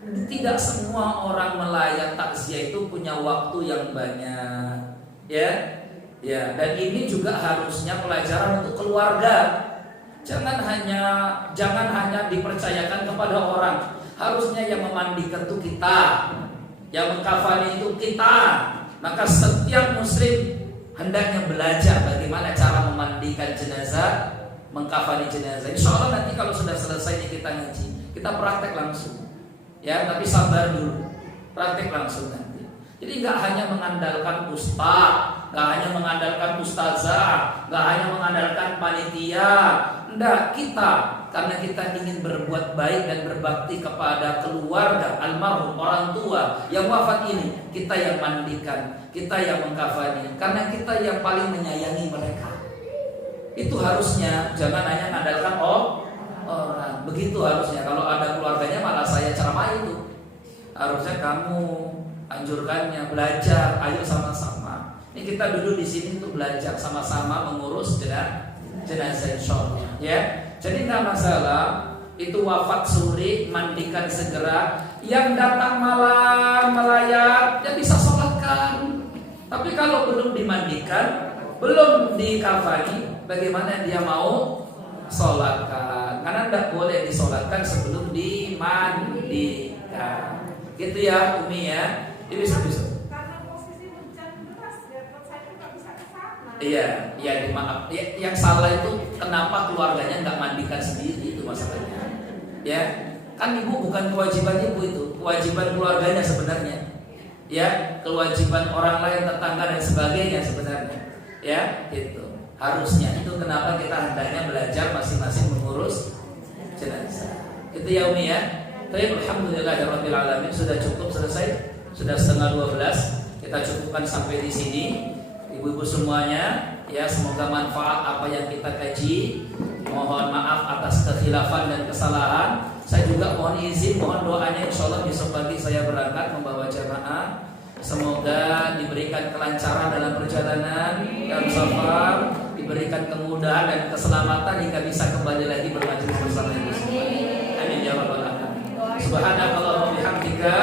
Tidak semua orang melayat takziah itu punya waktu yang banyak. Ya. Ya, dan ini juga harusnya pelajaran untuk keluarga. Jangan hanya dipercayakan kepada orang. Harusnya yang memandikan itu kita, yang mengkafani itu kita. Maka setiap muslim hendaknya belajar bagaimana cara memandikan jenazah, mengkafani jenazah. Insya Allah nanti kalau sudah selesai kita ngaji, kita praktek langsung. Ya, tapi sabar dulu, praktek langsung nanti. Jadi nggak hanya mengandalkan ustaz, nggak hanya mengandalkan ustazah, nggak hanya mengandalkan panitia. Enggak, kita karena kita ingin berbuat baik dan berbakti kepada keluarga almarhum, orang tua yang wafat ini, kita yang mandikan, kita yang mengkafani, karena kita yang paling menyayangi mereka. Itu harusnya, jangan hanya mengandalkan orang. Begitu harusnya. Kalau ada keluarganya malah saya ceramah itu. Harusnya kamu anjurkannya belajar, ayo sama-sama. Ini kita duduk di sini untuk belajar sama-sama mengurus jenazah insyaallah, ya. Jadi nggak masalah itu wafat suri, mandikan segera. Yang datang malam melayat, ya bisa sholatkan. Tapi kalau belum dimandikan, belum dikafani, bagaimana dia mau sholatkan? Karena tidak boleh disolatkan sebelum dimandikan. Gitu ya, Umi ya. Ini bisa. Karena posisi hujan deras, biarpun saya itu nggak bisa ke sana. Iya, maaf. Yang salah itu kenapa keluarganya nggak mandikan sendiri, itu masalahnya. Ya, kan ibu bukan kewajiban ibu itu, kewajiban keluarganya sebenarnya. Ya, kewajiban orang lain, tetangga dan sebagainya sebenarnya. Ya, itu harusnya. Itu kenapa kita hendaknya belajar masing-masing mengurus jenazah. Itu ya Umi ya. Tapi alhamdulillahirabbil alamin, sudah cukup, selesai. Sudah 11:30. Kita cukupkan sampai di sini. Ibu-ibu semuanya, ya semoga manfaat apa yang kita kaji. Mohon maaf atas kekhilafan dan kesalahan. Saya juga mohon izin, mohon doanya, insyaallah besok pagi saya berangkat membawa jamaah. Semoga diberikan kelancaran dalam perjalanan dan safar, diberikan kemudahan dan keselamatan hingga bisa kembali lagi bermajelis bersama Ibu semua. Amin ya rabbal alamin. Subhanakallahumma wa bihamdika